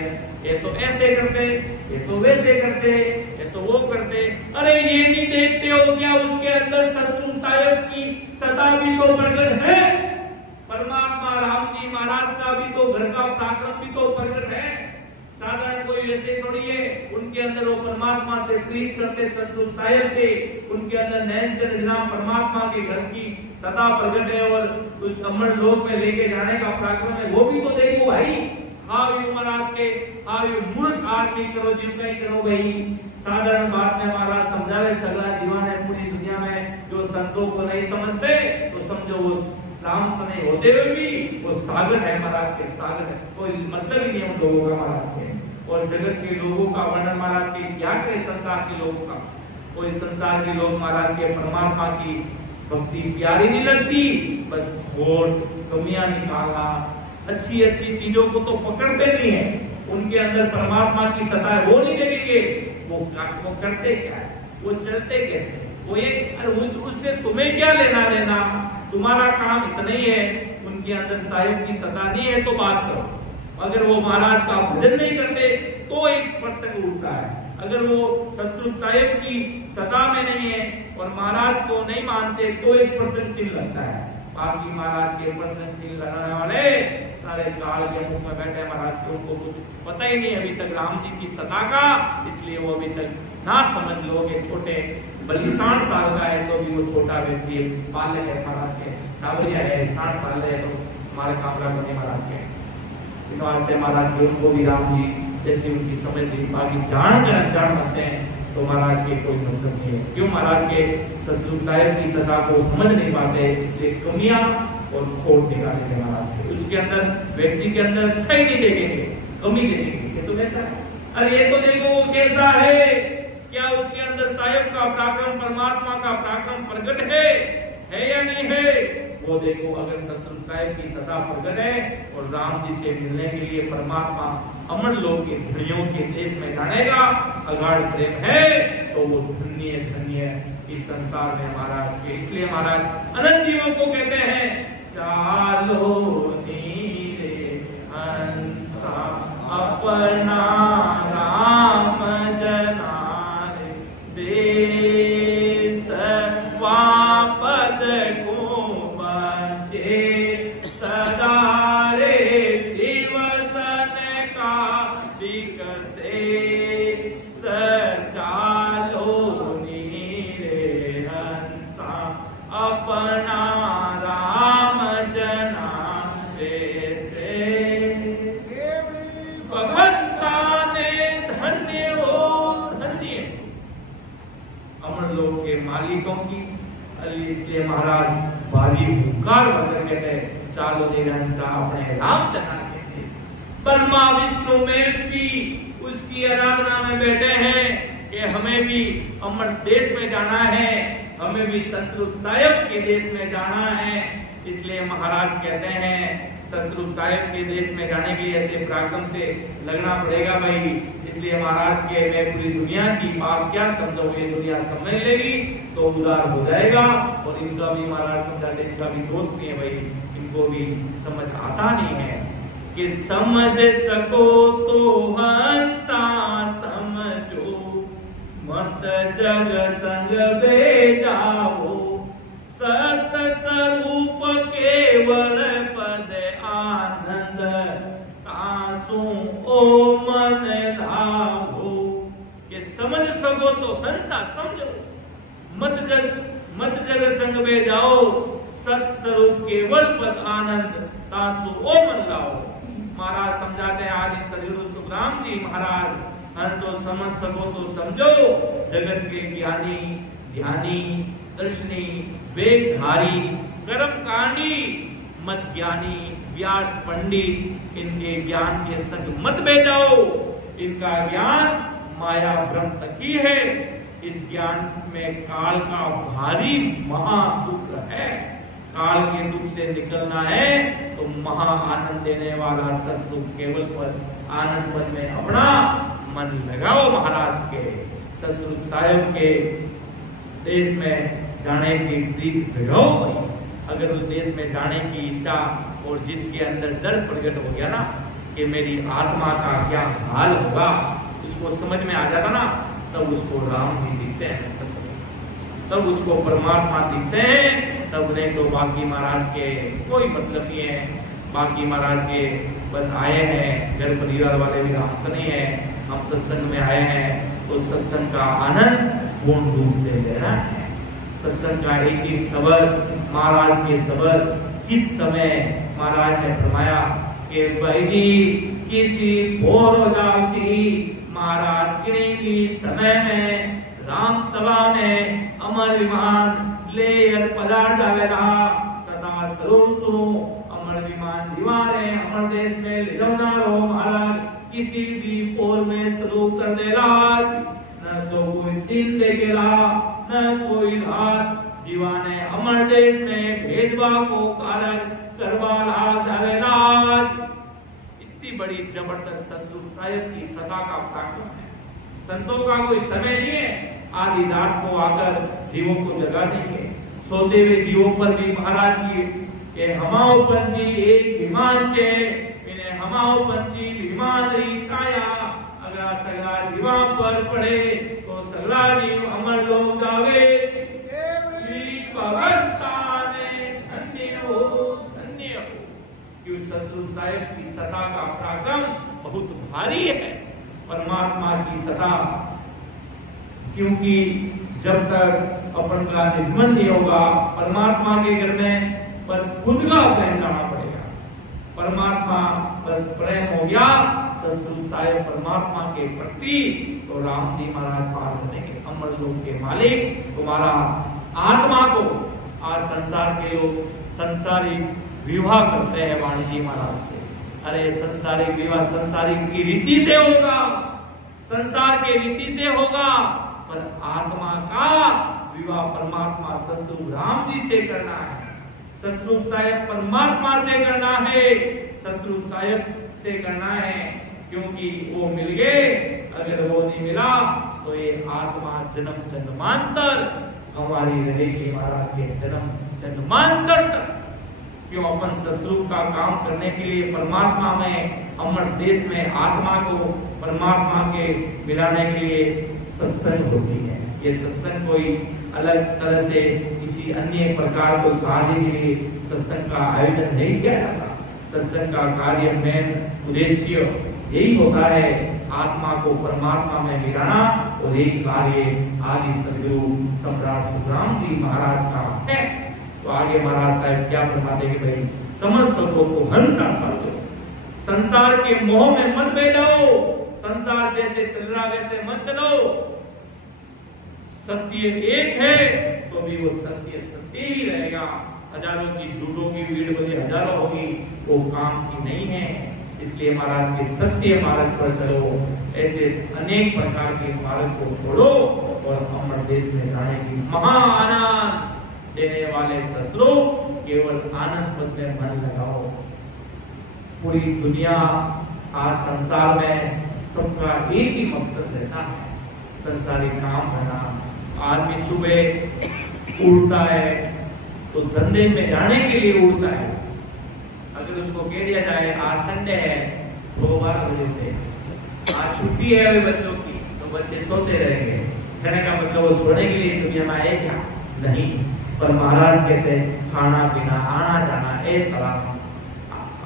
ये तो ऐसे करते, ये तो वैसे करते, ये तो वो करते। अरे ये नहीं देखते हो क्या उसके अंदर सतसंग साहिब की सदा भी तो प्रकट है, परमात्मा राम जी महाराज का भी तो घर का पराक्रम भी तो प्रकट है। साधारण कोई ऐसे थोड़ी है, उनके अंदर वो परमात्मा से प्रीत करते सतसंग साहिब से, उनके अंदर नैन चंद्र परमात्मा के घर की सदा प्रकट है और उस अमर लोक में लेके जाने का पराक्रम है, वो भी तो देखो भाई। हां ये महाराज के ये मूर्ख आदमी करो जिम का ही करो भाई। साधारण बात में महाराज समझावे, सगला जीवन है पूरी दुनिया में जो संतों को नहीं समझते तो समझो वो राम सने होते हुए भी वो सागर है, महाराज के सागर है, कोई मतलब ही नहीं उन लोगों का महाराज के। और जगत के लोगों का वर्णन महाराज के क्या करे, संसार के लोगों का, कोई संसार के लोग महाराज के परमात्मा की भक्ति प्यारी नहीं लगती, बस खोट कमियां निकालना, अच्छी अच्छी चीजों को तो पकड़ते नहीं है, उनके अंदर परमात्मा की सत्ता है वो नहीं देखेंगे। वो करते क्या है, वो चलते कैसे, वो एक उससे तुम्हें क्या लेना देना, तुम्हारा काम इतना ही है। उनके अंदर साहिब की सत्ता नहीं है तो बात करो। अगर वो महाराज का भजन नहीं करते तो एक प्रसंग उठता है, अगर वो सतसंग साहिब की सत्ता में नहीं है और महाराज को नहीं मानते तो एक प्रसंग चिन्ह लगता है। बाकी महाराज के प्रसंग चिन्ह लगाने वाले सारे काल के मुख में बैठे महाराज को, उनको कुछ पता ही नहीं अभी तक राम जी की सत्ता का, इसलिए वो अभी तक ना समझ लो कि छोटे बलिसाठ साल का है तो भी वो छोटा व्यक्ति बालक है महाराज के, कावलिया है 60 साल है तो हमारे कामरा बने महाराज के महाराज के, उनको भी राम जी जैसे उनकी समझ नहीं, बाकी जान कर अनजान बनते हैं तो महाराज के कोई मतलब नहीं है। क्यों महाराज के सतसंग साहिब की सत्ता को समझ नहीं पाते, इसलिए कमियां और खोट निकालेंगे महाराज के। उसके अंदर व्यक्ति के अंदर अच्छा ही नहीं देखेंगे, कमी देखेंगे, ये तो कैसा है, अरे ये तो देखो वो कैसा है, क्या उसके अंदर साहिब का पराक्रम परमात्मा का पराक्रम प्रकट है या नहीं है, वो देखो। अगर सतसंग साहिब की सत्ता प्रकट है और राम जी से मिलने के लिए परमात्मा अमर लोक के धनियों के देश में जाने का अगाध प्रेम है तो वो धन्य धन्य इस संसार में महाराज के। इसलिए महाराज अनंत जीवों को कहते हैं, चालो नीरे हंसा अपना राम जनारे देश वापद को बचे सदा रे शिव सन का विकसे सचालो नीरे हंसा अपना राम जनारे भगवंता ने धन्य हो धन्य अमर लोक के मालिकों की। इसलिए महाराज भारी हुंकार बनकर कहते हैं, चालो निरंसा अपने राम जनाने के। ब्रह्मा विष्णु महेश भी उसकी आराधना में बैठे हैं कि हमें भी अमर देश में जाना है, हमें भी सतसंग साहिब के देश में जाना है। इसलिए महाराज कहते हैं, सतरूप साहिब के देश में जाने के लिए ऐसे पराक्रम से लगना पड़ेगा भाई। इसलिए महाराज के मैं पूरी दुनिया की बात क्या समझोगे, दुनिया समझ लेगी तो उदार हो जाएगा। और इनका भी महाराज समझाते, इनका भी दोस्त भी है भाई, इनको भी समझ आता नहीं है कि समझ सको तो हंसा समझो, मत जग संग बेजाओ, सत स्वरूप केवल पद आनंद, तासु ओ मन लाभो। ये समझ सको तो हंसा समझो, मत जग संग बेजाओ, सत स्वरूप केवल पद आनंद, तासु ओ मन लाओ। महाराज समझाते हैं आदि सदगुरु सुखराम जी महाराज, हंसो समझ सको तो समझो, जगत के ज्ञानी ध्यानी दर्शनी वेदधारी कर्मकांडी मत ज्ञानी व्यास पंडित, इनके ज्ञान के संग मत बेजाओ। इनका ज्ञान माया भ्रम तक ही है। इस ज्ञान में काल का भारी महा दुख है। काल के दुख से निकलना है तो महा आनंद देने वाला सतरूप केवल पद आनंद पद में अपना मन लगाओ। महाराज के सतरूप साहिब के देश में जाने की प्रीत जगाओ भाई। अगर उस देश में जाने की इच्छा और जिसके अंदर डर प्रकट हो गया ना कि मेरी आत्मा का क्या हाल होगा, उसको समझ में आ जाता ना, तब उसको राम जी दिखते हैं, तब उसको परमात्मा दिखते हैं। तब नहीं तो बाकी महाराज के कोई मतलब नहीं है। बाकी महाराज के बस आए हैं, घर परिवार वाले भी हमसे नहीं है, हम सत्संग में आए हैं तो सत्संग का आनंद पूर्ण रूप से लेना है। सत्संग का एक एक शब्द महाराज के शब्द इस समय महाराज ने फरमाया कि भाई किसी भोरदासी महाराज के समय में राम सभा में अमर विमान ले पदार्थ आवेला सदा स्वरूप सुनो अमर विमान दीवारे अमर देश में ले जाना रो महाराज किसी भी पोर में स्वरूप कर देला, न तो कोई दिन देखेला न कोई रात, दीवाने अमर देश में भेदभाव को कारण करवाला जावेला। इतनी बड़ी जबरदस्त सतरूप साहिब की सदा का पराक्रम है। संतों का कोई समय नहीं है आधी रात को आकर जीवों को जगा देंगे। सोते हुए जीवों पर भी महाराज की हमाओ पंछी एक विमान छे, इन्हें हमाओ पंछी विमान री छाया, अगर सगला जीवा पर पड़े तो सगला जीव अमर लोग जावे। धन्य हो क्यों सतरूप साहिब की सता का पराक्रम बहुत भारी है। परमात्मा की सता, क्योंकि जब तक अपन का निजमन नहीं होगा परमात्मा के घर में बस खुद का प्रेम लाना पड़ेगा। परमात्मा बस प्रेम हो गया सतरूप साहिब परमात्मा के प्रति तो राम जी महाराज पार बनेंगे, अमर लोक के मालिक। तुम्हारा आत्मा को आज संसार के लोग संसारिक विवाह करते हैं वाणी जी महाराज से। अरे संसारिक विवाह संसारिक की रीति से होगा, संसार के रीति से होगा, पर आत्मा का विवाह परमात्मा सतरूप राम जी से करना है। सतरूप साहिब परमात्मा से करना है, सतरूप साहिब से करना है, क्योंकि वो मिल गए। अगर वो नहीं मिला तो ये आत्मा जन्म जन्मांतर हमारी रहेगी महाराज के जन्म जन्मांतर तक। क्यों अपन सतरूप का काम करने के लिए परमात्मा में अमर देश में आत्मा को परमात्मा के मिलाने के लिए सत्संग होती है। ये सत्संग कोई अलग तरह से किसी अन्य प्रकार कोई कार्य के लिए सत्संग का आयोजन नहीं किया जाता। सत्संग का कार्य मेन उद्देश्य यही होता है आत्मा को परमात्मा में मिलाना, और यही कार्य आदि सदगुरु सम्राट सुखराम जी महाराज का है। तो आगे महाराज साहब क्या फरमाते कि भाई समझ सको तो हंसा समझो, संसार के मोह में मत बह जाओ, संसार जैसे चल रहा वैसे मत चलो। सत्य एक है तो भी वो सत्य सत्य ही रहेगा। हजारों की झूठों की भीड़ बजे हजारों होगी, वो काम की नहीं है। इसलिए महाराज के सत्य मार्ग पर चलो, ऐसे अनेक प्रकार के मार्ग को छोड़ो और अमर देश में जाने की महा आनंद देने वाले सतरूप केवल आनंद पद में मन लगाओ। पूरी दुनिया आज संसार में सबका एक ही मकसद रहता है, संसारी काम करना। आदमी सुबह उड़ता है तो धंधे में जाने के लिए उड़ता है। अगर उसको कह दिया जाए आज संडे है 12 बजे से, आज छुट्टी है अभी बच्चों की, तो बच्चे सोते रहेंगे। कहने का मतलब वो सोने के लिए दुनिया में आए क्या? नहीं। पर महाराज कहते हैं खाना पीना, आना जाना, ऐसा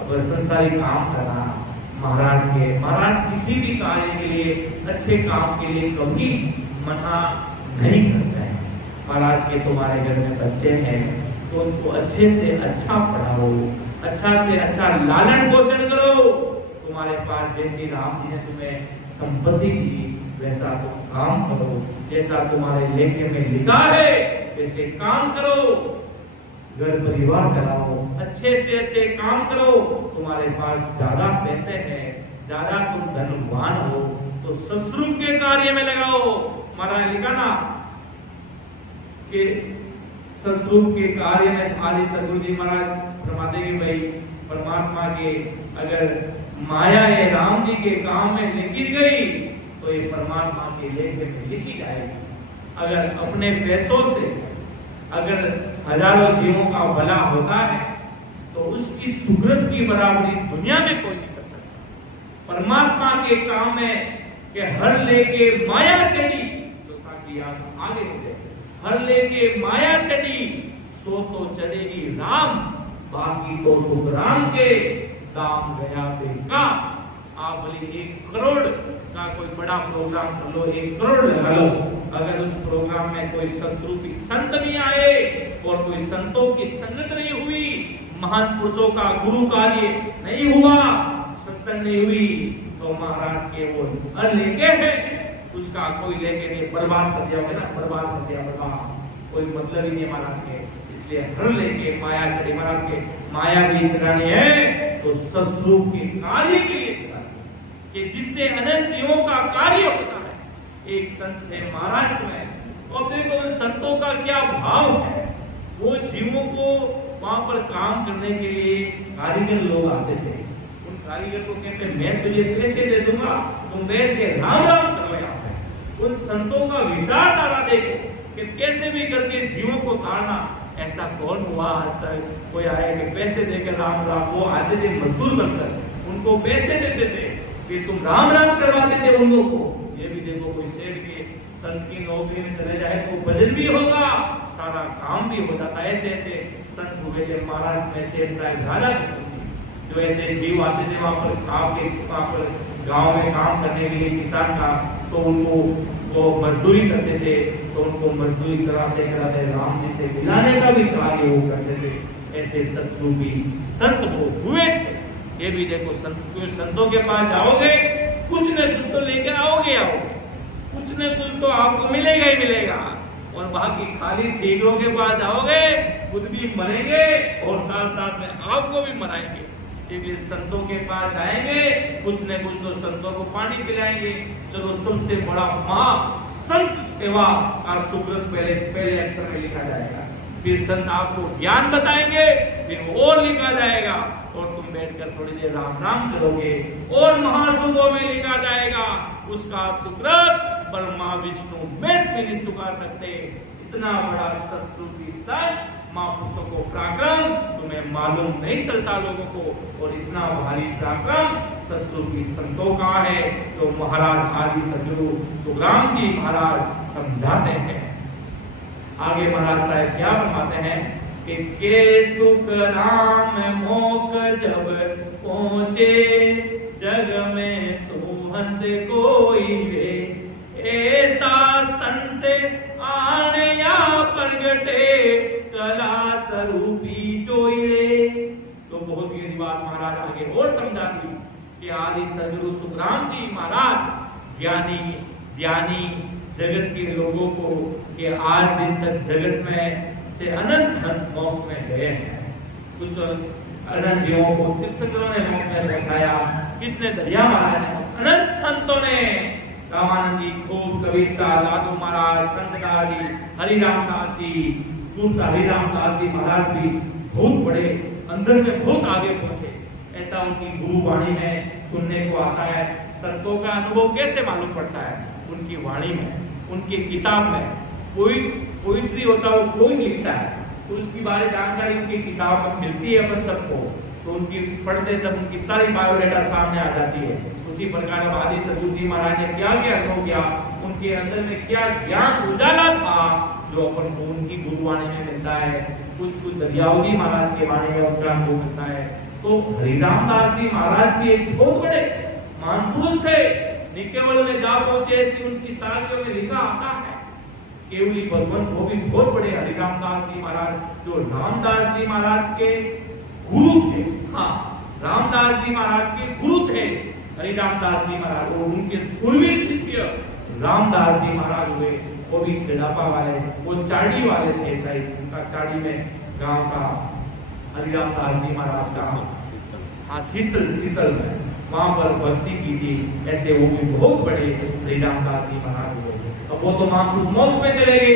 अब संसारी काम करना। महाराज किसी भी कार्य के लिए, अच्छे काम के लिए कभी मना नहीं करते हैं। महाराज के तुम्हारे घर में बच्चे हैं तो उनको अच्छे से अच्छा पढ़ाओ, अच्छा से अच्छा लालन पोषण करो। तुम्हारे पास जैसी राम जी ने तुम्हें संपत्ति दी वैसा तुम काम करो, जैसा तुम्हारे लेखे में लिखा है वैसे काम करो। घर परिवार चलाओ, अच्छे से अच्छे काम करो। तुम्हारे पास ज्यादा पैसे हैं, ज्यादा तुम धनवान हो तो ससुर के कार्य में लगाओ। महाराज लिखा ना कि ससुर के कार्य में आदि सदगुरु जी महाराज फरमाते कि भाई परमात्मा के अगर माया ये राम जी के काम में लिखी गई तो ये परमात्मा के लेखे में लिखी जाएगी। अगर अपने पैसों से अगर हजारों जीवों का भला होता है तो उसकी सुकृत की बराबरी दुनिया में कोई नहीं कर सकता। परमात्मा के काम में कि हर लेके माया चढ़ी तो साकी आगे हो जाए, हर लेके माया चढ़ी सो तो चढ़ेगी राम, बाकी तो सुख राम के दाम गया बेका। आप बोले 1 करोड़ का कोई बड़ा प्रोग्राम कर लो, 1 करोड़ लगा लो, अगर उस प्रोग्राम में कोई सत्स्वरूपी संत नहीं आए और कोई संतों की संगत नहीं हुई, महान पुरुषों का गुरु कार्य नहीं हुआ, सत्संग नहीं हुई, तो महाराज के वो लेके है उसका कोई लेके नहीं, बर्बाद कर दिया ना, बर्बाद कर दिया, बर्बाद, कोई मतलब ही नहीं महाराज के। इसलिए हर लेके माया चढ़ी, महाराज के माया भी चढ़ानी है तो सत्स्वरूप के कार्य के लिए चढ़ानी कि जिससे अनंत जीवों का कार्य होता है। एक संत थे महाराष्ट्र में और देखो उन संतों का क्या भाव है, वो जीवों को वहां पर काम करने के लिए कारीगर लोग आते थे। उन कारीगर को कहते मैं तुझे पैसे दे दूंगा, तुम बैठ के राम राम करो यहाँ पे। उन संतों का विचारधारा देखो कि कैसे भी करके जीवों को तारना। ऐसा कौन हुआ आज तक कोई आया कि पैसे देकर राम राम, वो आते थे मजदूर बनकर, उनको पैसे देते थे कि तुम राम राम करवाते थे उन लोगों को। ये भी देखो कोई सेठ के संत की नौकरी में चले जाए तो बदल भी होगा, सारा काम भी हो जाता है। ऐसे ऐसे संत हुए थे महाराज में, शेर साहब राजा के संत जो ऐसे जीव आते थे वहां पर गांव में काम करने के लिए किसान का, तो उनको वो मजदूरी करते थे, तो उनको मजदूरी कराते कराते राम जी से मिलाने का भी कार्य वो करते थे। ऐसे सत्स्वरूपी संत वो हुए थे। ये भी देखो संतों के पास जाओगे कुछ न कुछ तो लेके आओगे, कुछ न कुछ तो आपको मिलेगा ही मिलेगा। और बाकी खाली ठीकरों के पास जाओगे खुद भी मरेंगे और साथ साथ में आपको भी मराएंगे। इसलिए संतों के पास जाएंगे कुछ न कुछ तो संतों को पानी पिलाएंगे। चलो सबसे बड़ा माँ संत सेवा का सुकृत पहले अक्षर में लिखा जाएगा, फिर संत आपको ज्ञान बताएंगे, फिर और लिखा जाएगा और तुम बैठकर थोड़ी देर राम राम करोगे और महासुखों में लिखा जाएगा उसका सुकृत ब्रह्मा विष्णु में भी नहीं चुका सकते। इतना बड़ा सत्स्वरूपी संत महापुरुषों को पराक्रम तुम्हें मालूम नहीं चलता लोगों को, और इतना भारी पराक्रम सत्स्वरूपी संतों का है। तो महाराज आदि सदगुरु सुखराम जी महाराज समझाते हैं। आगे महाराज साहब क्या फरमाते हैं कि के सुख राम मोक जब पहुंचे जग में सोहन से कोई वे, ऐसा संत आने या प्रगटे कला स्वरूपी जोइए। तो बहुत ही बात महाराज आगे और समझा दी कि आदि सदगुरु सुखराम जी महाराज ज्ञानी जगत के लोगों को कि आज दिन तक जगत में से अनंत हंस मोक्ष में गए हैं। कुछ अनंत जीवों को तीर्थंकरों ने मोक्ष में दिखाया, किसने दरिया महाराज ने, अनंत संतों ने, रामानंद जी, खूब कबीर साहब, लादू महाराज, संतदास जी, हरिराम दास जी, हरिराम दास जी महाराज भी बहुत बड़े अंदर में बहुत आगे पहुंचे। ऐसा उनकी गुरु वाणी में सुनने को आता है। संतों का अनुभव कैसे मालूम पड़ता है? उनकी वाणी में, उनकी किताब में। कोई पोइट्री होता है वो कोई लिखता है तो उसकी बारे जानकारी उनकी किताब में मिलती है अपन सबको, तो उनकी पढ़ते तब उनकी सारी बायोडाटा सामने आ जाती है। उसी प्रकार आदि सदगुरु जी महाराज ने क्या क्या अनुभव किया, उनके अंदर में क्या ज्ञान उजाला था जो अपन को उनकी गुरुवाणी में मिलता है। कुछ दरियाओं जी महाराज के वाणी में उनका अनुभव मिलता है। तो हरिराम दास जी महाराज भी एक बहुत बड़े महापुरुष थे। निकेवल में जा पहुंचे ऐसी उनकी साहित्यों में लिखा आता है। केवली भगवान वो भी बहुत बड़े हरिराम दास जी महाराज, जो रामदास जी महाराज के गुरु थे। हाँ, रामदास जी महाराज के गुरु थे हरिराम दास जी महाराज, और उनके 16वें शिष्य रामदास जी महाराज हुए। वो भी खेड़ापा वाले, वो चाड़ी वाले थे। शायद उनका चाड़ी में गांव का हरिराम दास जी महाराज का, हाँ, शीतल में वहां पर भक्ति की थी। ऐसे वो भी बहुत बड़े हरिराम दास जी महाराज हुए। अब वो तो महापुरुष मोक्ष में चले गए।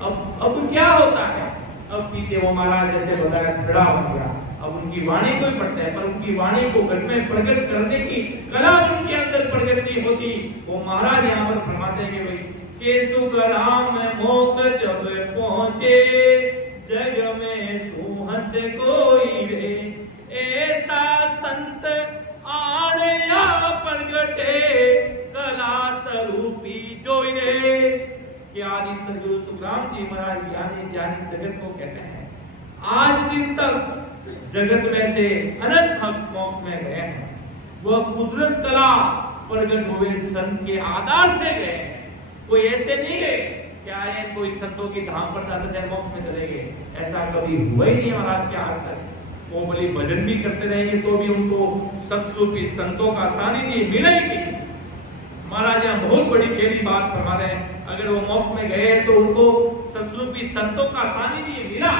अब क्या होता है? अब पीछे वो महाराज जैसे बताया खड़ा हो गया। अब उनकी वाणी को ही पढ़ते हैं, पर उनकी वाणी को घट में प्रकट करने की कला उनके अंदर प्रकट नहीं होती। वो महाराज यहाँ पर फरमाते हैं भाई के सुख राम मोक जब पहुंचे, जग में सुहस कोई रे, ऐसा संत आड़या प्रगटे, कला स्वरूपी जोई रे। कि आदि सदगुरु सुखराम जी महाराज ज्ञानी जगत को कहते हैं, आज दिन तक जगत में से अनंत मोक्ष में गए हैं। वह कुदरत कला प्रगट हुए संत के आधार से गए। कोई ऐसे नहीं गए क्या है कोई संतों की धाम पर जाते थे मोक्ष में चले गए, ऐसा कभी हुआ ही नहीं महाराज के आज तक। वो भले भजन भी करते रहेंगे तो भी उनको सत्स्वरूपी संतों का सानिध्य मिला ही नहीं। महाराज यहाँ बहुत बड़ी गहरी बात फरमा रहे हैं। अगर वो मोक्ष में गए तो उनको सत्स्वरूपी संतों का सानिध्य मिला,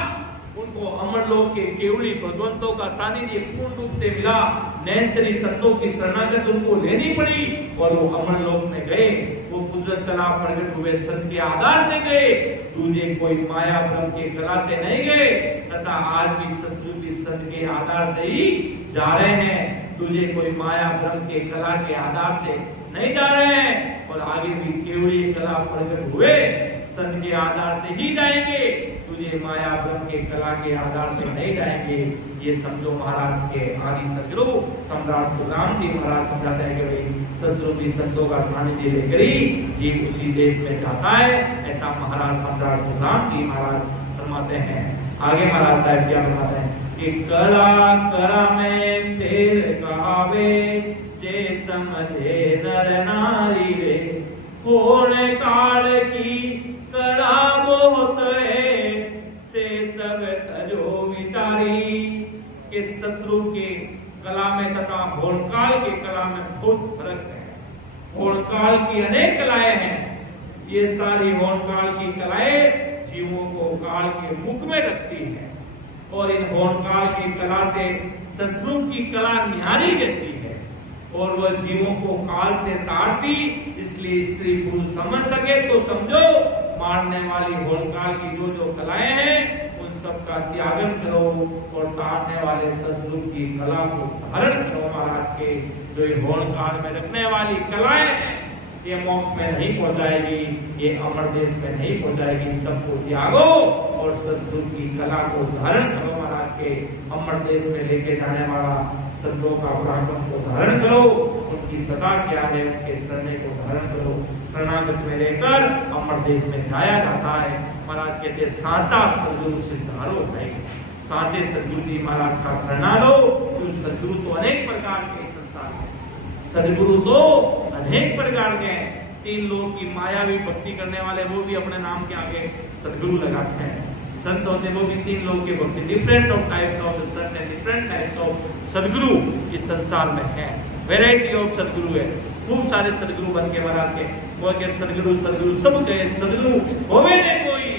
उनको अमरलोक के केवली भगवंतों का सानिध्य पूर्ण रूप से मिला। नैनचरी संतों की शरणागत उनको लेनी पड़ी और वो अमरलोक में गए। वो कुदरत कला प्रकट हुए संत के आधार से गए, दूसरे कोई माया भ्रम के कला से नहीं गए, तथा आज भी सत्स्वरूपी संत के आधार से ही जा रहे हैं। तुझे कोई माया भ्रम के कला के आधार से नहीं जा रहे हैं, और आगे भी केवली कला प्रकट हुए संत के आधार से ही जाएंगे। तुझे माया भ्रम के कला के आधार से नहीं जाएंगे। ये समझो महाराज के आदि सदगुरु सम्राट सुखराम जी महाराज समझाते हैं कि भाई सत्स्वरूपी संतों का सानिध्य लेकर ही जीव उसी देश में जाता है। ऐसा महाराज सम्राट सुखराम जी महाराज फरमाते हैं। आगे महाराज साहब क्या फरमाते हैं कि कला कला में तेल कहावे, जे समझे नर नारी रे, कोण काल की कला बहुत है, से सब तजो विचारी। के सत्स्वरूप के कला में तथा होनकाल के कला में बहुत फर्क है। होनकाल की अनेक कलाएं हैं, ये सारी होनकाल की कलाएं जीवों को काल के मुख में रखती है, और इन होनकाल की कला से सत्स्वरूप की कला न्यारी रहती है, और वह जीवों को काल से ताड़ती। इसलिए स्त्री पुरुष समझ सके तो समझो, मारने वाली होनकाल की जो जो कलाएं हैं उन सब का त्यागन करो, और ताड़ने वाले सत्स्वरूप की कला को धारण करो। महाराज के जो ये होनकाल में रखने वाली कलाएं हैं, ये मोक्ष में नहीं पहुंचाएगी, ये अमर देश में नहीं पहुंचाएगी। सबको त्यागो और सत्स्वरूप की कला को धारण करो। महाराज के अमर देश में लेके जाने वाला संतों का पराक्रम को धारण करो। उनकी सदा क्या है, उनके शरणे को धारण करो। शरणागत में लेकर अमर देश में जाया जाता है। महाराज कहते हैं साचा सदगुरु सिद्धारो है, साचे सदगुरु जी महाराज का शरणा लो। तो सदगुरु तो अनेक प्रकार के संसार है, सदगुरु तो अनेक प्रकार के हैं। 3 लोग की मायावी भक्ति करने वाले वो भी अपने नाम के आगे सदगुरु लगाते हैं। संत होते वो भी 3 लोग की भक्ति, different of types of Sant and different types of सदगुरु इस संसार में है। वेराइटी ऑफ सदगुरु है, खूब सारे सदगुरु बन के महाराज के वो के सदगुरु सदगुरु सब गए, सदगुरु होवे नहीं कोई।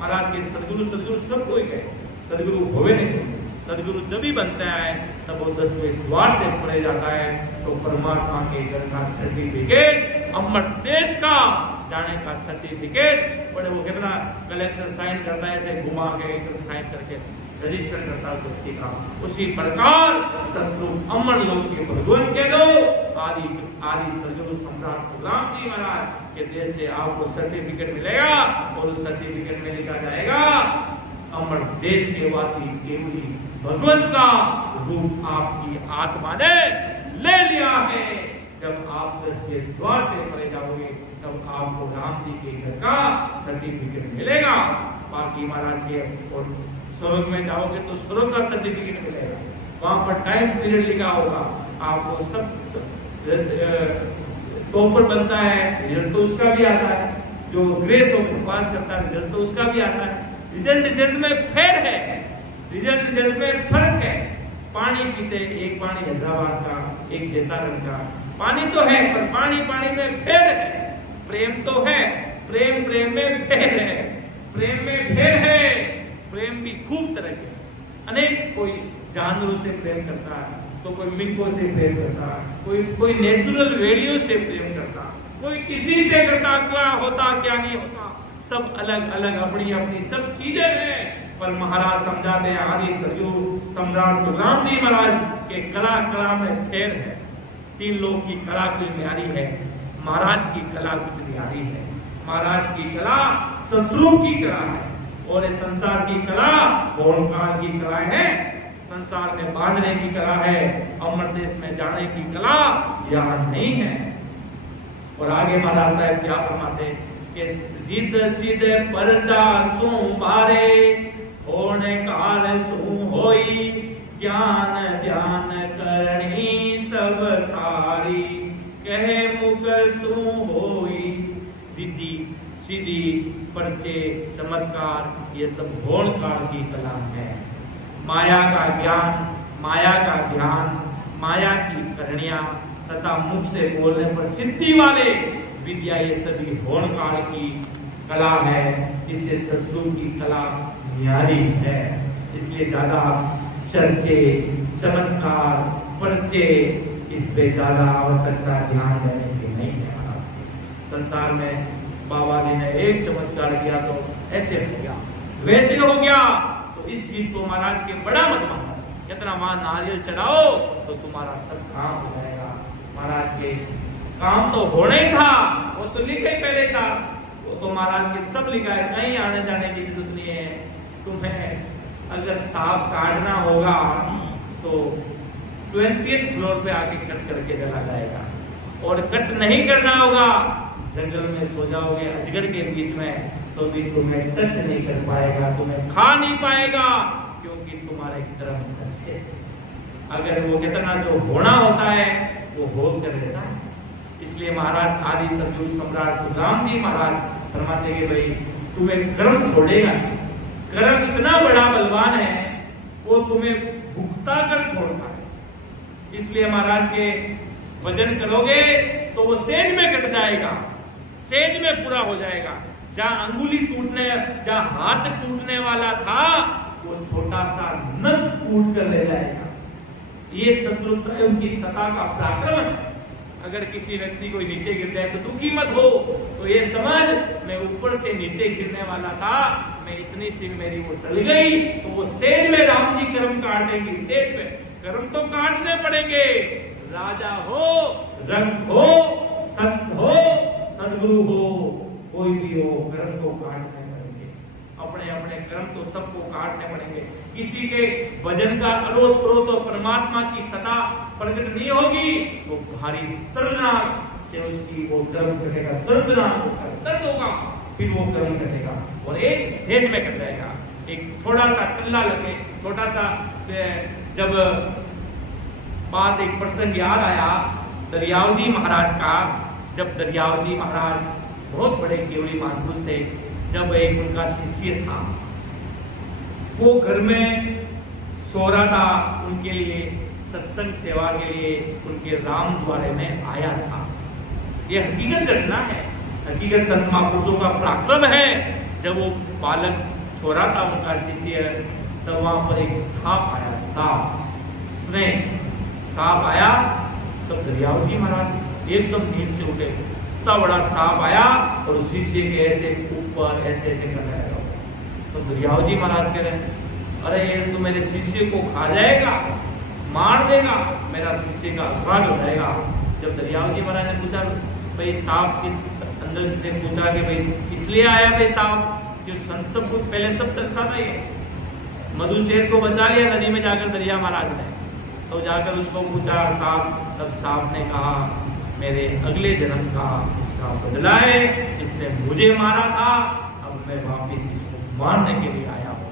महाराज के सदगुरु सदगुरु सब कोई गए, सदगुरु होवे नहीं। सदगुरु जब भी बनता है तब वो 10वें द्वार से पढ़े जाता है, तो परमात्मा के घर का सर्टिफिकेट, अमर देश का जाने का सर्टिफिकेट, बड़े वो कितना कलेक्टर साइन करता है ऐसे घुमा के एकदम साइन करके रजिस्टर करता व्यक्ति का। उसी प्रकार सस्वरूप अमर लोक के भगवान के दो आदि सदगुरु सम्राट सुखराम जी महाराज के देश से आपको सर्टिफिकेट मिलेगा और उस सर्टिफिकेट में लिखा जाएगा अमर देश के वासी केवली भगवंत का रूप आपकी आत्मा ने ले लिया है। जब आप 10 के द्वार से परे जाओगे तब आपको राम जी के घर का सर्टिफिकेट मिलेगा। बाकी महाराज के और स्वर्ग में जाओगे तो स्वर्ग का सर्टिफिकेट मिलेगा, वहां पर टाइम पीरियड लिखा होगा, आपको सब टॉपर बनता है रिजल्ट तो उसका भी आता है, जो ग्रेस होकर पास करता है रिजल्ट तो उसका भी आता है। रिजल्ट में फेर है, रिजल्ट में फर्क है। पानी पीते एक पानी हैदराबाद का एक जेतारण का, पानी तो है पर पानी में फेर है। प्रेम तो है, प्रेम में फेर है, प्रेम में फेर है। प्रेम भी खूब तरह के अनेक, कोई जानवरों से प्रेम करता है तो कोई मिंगों से प्रेम करता है, कोई नेचुरल वैल्यू से प्रेम करता, कोई किसी से करता, क्या होता क्या नहीं होता, सब अलग अलग अपनी अपनी सब चीजें हैं। पर महाराज समझाते हैं आदि सदगुरु सम्राट सुखराम जी महाराज के कला में फेर है। 3 लोग की कला कोई न्यारी है, महाराज की कला कुछ न्यारी है। महाराज की कला ससुर की कला है और इस संसार की कला ओंकार की कला है। संसार में बांधने की कला है, अमर देश में जाने की कला यहाँ नहीं है। और आगे महाराज साहब क्या फरमाते कि रिद सिद परचा सु बारे होने काल सु होई, ज्ञान ध्यान करनी सब सारी, कहे मुख सु होई। रिद्धि सीधी पर्चे चमत्कार ये सब होणकार की कला है। माया का ज्ञान, माया का ध्यान, माया की करणियां तथा मुख से बोलने पर सिद्धि वाले विद्या ये सभी होणकार की कला है। इससे ससुर की कला न्यारी है। इसलिए ज्यादा चर्चे चमत्कार पर्चे इस पे ज्यादा आवश्यकता ध्यान देने की नहीं है। संसार में बाबा जी ने एक चमत्कार किया तो ऐसे हो गया वैसे हो गया, तो इस चीज को महाराज के बड़ा मत मानो। जितना वहां नारियल चढ़ाओ तो तुम्हारा सब काम हो जाएगा। महाराज के काम तो होना ही था, वो तो लिखे पहले था, वो तो महाराज के सब लिखा है, कहीं आने जाने की जरूरत नहीं है। तुम्हें अगर सांप काटना होगा तो 20th फ्लोर पे आके कट करके चला जाएगा, और कट नहीं करना होगा जंगल में सो जाओगे अजगर के बीच में तो भी तुम्हें टच नहीं कर पाएगा, तुम्हें खा नहीं पाएगा, क्योंकि तुम्हारे कर्म अच्छे। अगर वो कितना जो होना होता है वो हो कर देता है। इसलिए महाराज आदि सदगुरु सम्राट सुखराम जी महाराज फरमाते कि भाई तुम्हें कर्म छोड़ेगा नहीं। कर्म इतना बड़ा बलवान है वो तुम्हें भुगता कर छोड़ता है। इसलिए महाराज के भजन करोगे तो वो सेज में कट जाएगा, सेज में पूरा हो जाएगा। जहां अंगुली टूटने, जहां हाथ टूटने वाला था वो छोटा सा नख टूट कर ले जाएगा। ये ससुर स्वयं की सत्ता का पराक्रम है। अगर किसी व्यक्ति को नीचे गिर जाए तो दुखी मत हो, तो ये समझ मैं ऊपर से नीचे गिरने वाला था, मैं इतनी सी मेरी वो टल गई, तो वो सेज में राम जी कर्म काटेंगे। सेज में कर्म तो काटने पड़ेंगे। राजा हो, रंग हो, संत हो, सदगुरु हो, कोई भी हो, कर्म तो काटने पड़ेंगे। अपने अपने कर्म तो सबको काटने पड़ेंगे। किसी के भजन का अरोध करो तो परमात्मा की सत्ता प्रकट नहीं होगी, वो भारी दर्दनाक से उसकी वो कर्म करेगा, दर्द होगा, फिर वो कर्म करेगा और एक सेज में कर जाएगा। एक थोड़ा सा टल्ला लगे, छोटा सा जब बात एक प्रसंग याद आया दरियाव जी महाराज का। जब दरियाव जी महाराज बहुत बड़े केवली महापुरुष थे, जब एक उनका शिष्य था वो घर में सो रहा था, उनके लिए सत्संग सेवा के लिए उनके राम द्वारे में आया था। ये हकीकत घटना है, हकीकत संत महापुरुषों का पराक्रम है। जब वो बालक सो रहा था उनका शिष्य, तब वहां पर एक सांप आया, सांप आया। तब दरियाव जी महाराज एकदम नींद से उठे, इतना बड़ा सांप आया और उस शिष्य के ऐसे ऊपर ऐसे ऐसे कर रहा है। तो दरियाव जी महाराज कह रहे अरे ये तो मेरे शिष्य को खा जाएगा, मार देगा, मेरा शिष्य का अपराध हो जाएगा। जब दरियाव जी महाराज ने पूछा भाई सांप किस अंदर से पूछा कि भाई इसलिए आया भाई सांप, जो संत सब कुछ पहले सब चलता था ये। मधु शेर को बचा लिया नदी में जाकर दरिया महाराज ने, तो जाकर उसको पूछा सांप, तब सांप ने कहा मेरे अगले जन्म का इसका बदला है, इसने मुझे मारा था, अब मैं वापिस इसको मारने के लिए आया हूँ।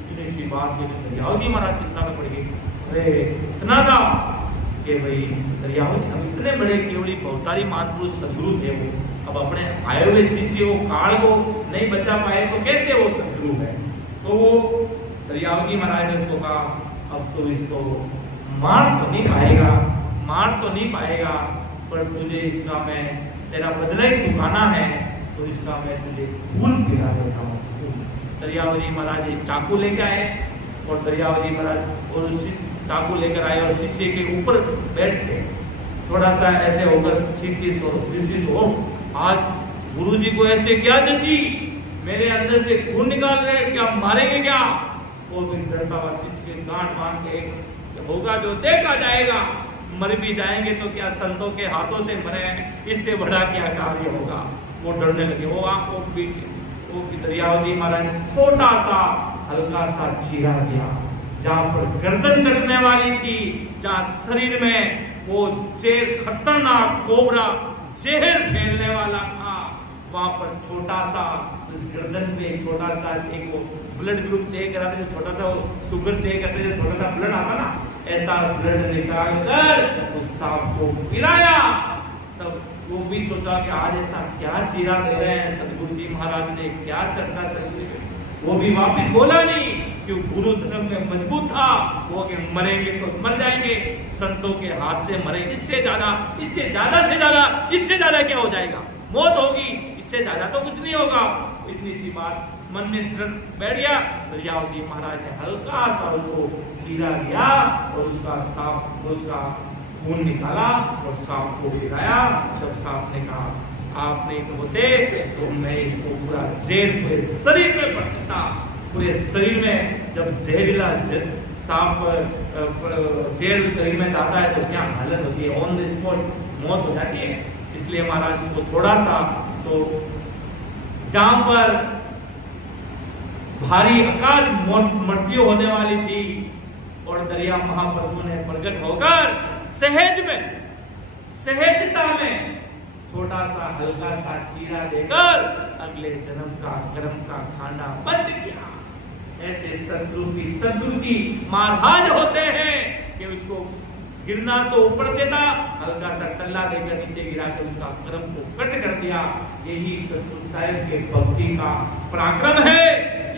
इतनी सी बात के दरियाव जी महाराज चिंता में पड़ गई। अरे इतना था कि भाई दरियाव जी अब इतने बड़े केवली बहुतारी महापुरुष सदगुरु थे, वो अब अपने आए हुए शिष्य को काल को नहीं बचा पाए तो कैसे वो सदगुरु है। तो वो दरियाव जी महाराज ने उसको कहा अब तो इसको मार तो नहीं पाएगा, पर तुझे इसका मैं तेरा बदला ही चुकाना है, तो इसका मैं तुझे खून पिला देता हूँ। दरियाव जी महाराज एक चाकू लेके आए और दरियाव जी महाराज और चाकू लेकर आए और शिष्य के ऊपर बैठ गए। थोड़ा सा ऐसे होकर शिष्य सो आज गुरु जी को ऐसे क्या जची, मेरे अंदर से खून निकाल रहे, क्या मारेंगे क्या? वो भी डरता हुआ शिष्य गांठ बांध के होगा जो देखा जाएगा, मर भी जाएंगे तो क्या संतों के हाथों से मरे, इससे बड़ा क्या कार्य होगा। वो डरने लगे। वो आंखों वो दरियाव जी महाराज छोटा सा हल्का सा चीरा दिया, जहां पर गर्दन कटने वाली थी, जहां शरीर में वो चेर खतरनाक कोबरा जहर फैलने वाला था, वहां पर छोटा सा उस गर्दन पे छोटा सा एक वो ब्लड ग्रुप चेक कराते, छोटा सा शुगर चेक करते, छोटा सा ब्लड आता ना, ऐसा ब्लड निकाल कर उस सांप को पिलाया। तब वो भी सोचा कि आज ऐसा क्या चीरा दे रहे हैं सदगुरु जी महाराज ने, क्या चर्चा चल रही है। वो भी वापिस बोला नहीं, क्यों गुरु धर्म में मजबूत था, वो कि मरेंगे तो मर जाएंगे, संतों के हाथ से मरे, इससे ज्यादा क्या हो जाएगा, मौत होगी, इससे ज्यादा तो कुछ नहीं होगा। इतनी सी बात मन में दृढ़ बैठ गया। दरियाव जी महाराज ने हल्का सा उसको चीरा दिया और उसका खून निकाला और सांप को गिराया। जब सांप ने कहा आप नहीं तो होते तो मैं इसको पूरा जेल पूरे शरीर में भर देता। पूरे शरीर में जब जहरीला सांप जेल शरीर में जाता है तो क्या हालत होती है, ऑन द स्पॉट मौत हो जाती है। इसलिए महाराज उसको थोड़ा सा तो जहां पर भारी अकाल मृत्यु होने वाली थी और दरिया महाप्रभु ने प्रकट होकर सहजता में छोटा सा हल्का सा चीरा देकर अगले जन्म का कर्म का खाना बंद किया। ऐसे सदगुरु की महाराज होते हैं कि उसको गिरना तो ऊपर से था, हल्का सा टल्ला देकर नीचे गिरा के उसका कर्म को कट कर दिया। यही सतगुरु साहिब के भक्ति का पराक्रम है,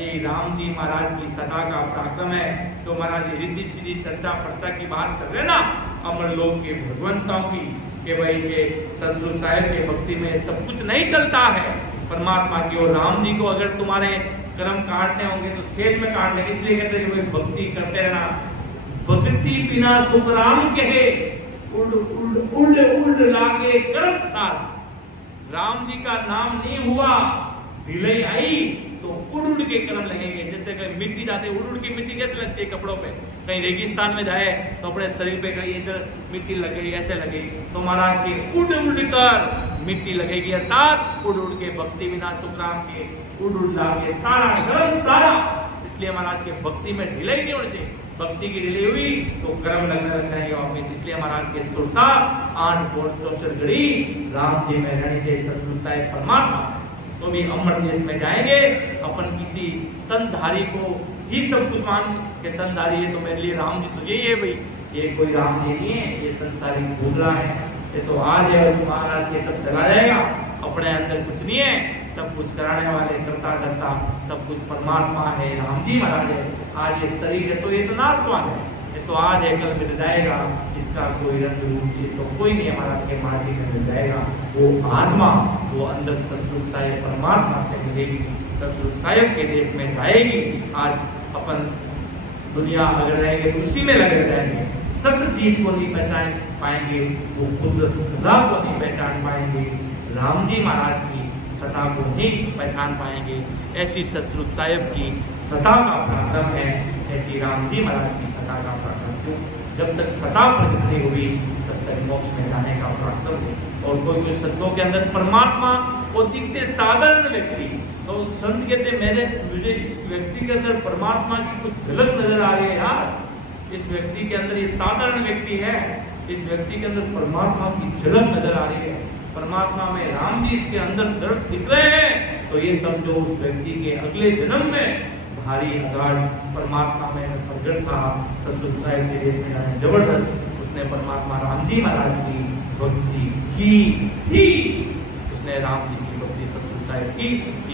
ये राम जी महाराज की सदा का पराक्रम है। तो महाराज रिद्धि सीधी चर्चा पर्चा की बात कर रहे ना अमर लोक के भगवंतों की, कि भाई ये सतगुरु साहिब के भक्ति में सब कुछ नहीं चलता है परमात्मा की। और राम जी को अगर तुम्हारे कर्म काटने होंगे तो सेज में काट लेंगे, इसलिए कहते हैं कि भक्ति करते रहना। भक्ति बिना सुख राम कहे, उड़ लागे कर्म सार। राम जी का नाम नहीं हुआ, ढिलाई आई तो उड़ के कर्म लगेंगे। जैसे कहीं मिट्टी जाते उड़ के मिट्टी कैसे लगती है कपड़ों पे, कहीं रेगिस्तान में जाए तो अपने शरीर पे कहीं इधर मिट्टी लग गई ऐसे लगेगी, तो महाराज के उड़ कर मिट्टी लगेगी। अर्थात उड़ के भक्ति बिना सुख राम के उड़ लागे सारा कर्म सारा। इसलिए महाराज के भक्ति में ढिलाई नहीं होनी चाहिए, भक्ति की ढिलाई हुई तो कर्म लगने लग जाएंगे वापिस। इसलिए महाराज के सुरता 8 घड़ी राम जी में रहनी चाहिए। सतगुरु साहिब परमात्मा तो भी अमर देश में जाएंगे। अपन किसी तनधारी को ही सब कुछ मान के तनधारी है तो मेरे लिए राम जी तो यही है भाई, ये कोई राम जी नहीं है, ये संसारी भूला है, ये तो आज है महाराज के सब चला जाएगा। अपने अंदर कुछ नहीं है, सब कुछ कराने वाले करता करता सब कुछ परमात्मा है, राम जी महाराज है। आज ये शरीर है तो ये तो नाशवान है, ये तो आज है कल मिट जाएगा, इसका कोई रंग रूप ये तो कोई नहीं महाराज के माटी में मिल जाएगा। वो आत्मा वो अंदर सतगुरु साहिब परमात्मा से मिलेगी, सतगुरु साहिब के देश में जाएगी। आज अपन दुनिया अगर रहेंगे तो उसी में लगे रहेंगे, सत्य चीज को नहीं पहचान पाएंगे, वो खुद खुदा को नहीं पहचान पाएंगे, राम जी महाराज की सत्ता को नहीं पहचान पाएंगे। ऐसी सतगुरु साहिब की सता का पराक्रम है, ऐसी राम जी महाराज की सता का पराक्रम क्यों? जब तक सता प्रकट नहीं हुई तब तक मोक्ष में जाने का पराक्रम है। और कोई संतों के अंदर परमात्मा वो दिखते साधारण व्यक्ति, तो संत कहते मुझे इस व्यक्ति के अंदर परमात्मा की कुछ झलक नजर आ रही है यार, इस व्यक्ति के अंदर ये साधारण व्यक्ति है, इस व्यक्ति के अंदर परमात्मा की झलक नजर आ रही है, परमात्मा में राम जी इसके अंदर दर्द दिख रहे हैं, तो ये समझो उस व्यक्ति के अगले जन्म में भारी अगाध परमात्मा में प्रकट था। सतसंग साहिब के देश में जबरदस्त उसने परमात्मा राम जी महाराज की भक्ति की थी, उसने राम जी की भक्ति सतसंग साहिब की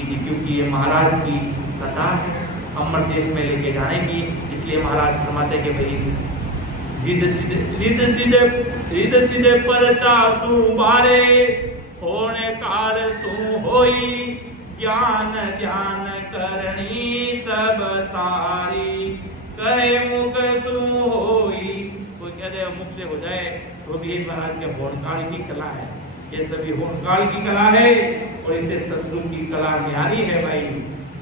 थी, क्योंकि ये महाराज की सता है अमर देश में लेके जाने की। इसलिए महाराज फरमाते कि भाई रिद सीधे परचा सु बारे होने काल सु होई, ज्ञान ध्यान करनी सब सारी, कहे मुख सु होई। कोई कह दे मुख से हो जाए तो भी महाराज के होनकाल की कला है, ये सभी होनकाल की कला है और इसे ससुर की कला न्यारी है भाई।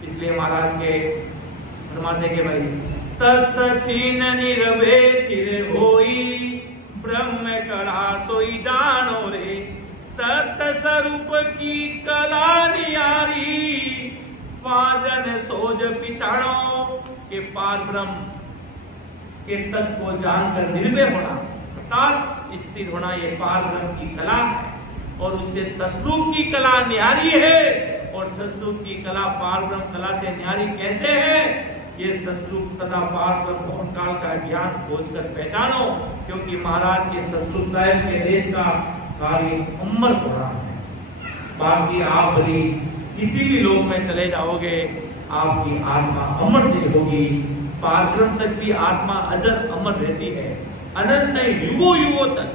इसलिए महाराज के फरमाते के भाई तत् चीन निरवे तिर होई, ब्रह्म कला सोई जानो रे, सत्य स्वरूप की कला नियारी, पाजन सोज पिछाड़ो के पार ब्रह्म के तत्व को जानकर निर्भय होना अर्थात स्थिर होना, ये पार ब्रह्म की कला है और उससे सस्वरूप की कला न्यारी है। और सस्वरूप की कला पार ब्रह्म कला से न्यारी कैसे है? ये सस्वरूप तथा पार ब्रह्म होनकाल का ज्ञान खोज कर पहचानो, क्योंकि महाराज के सस्वरूप साहिब के देश का कार्य अमर पुराण है। बाकी आप भली किसी भी लोक में चले जाओगे, आपकी आत्मा अमर होगी, पारब्रह्म तक की आत्मा अजर अमर रहती है, अनंत युगों युगों तक।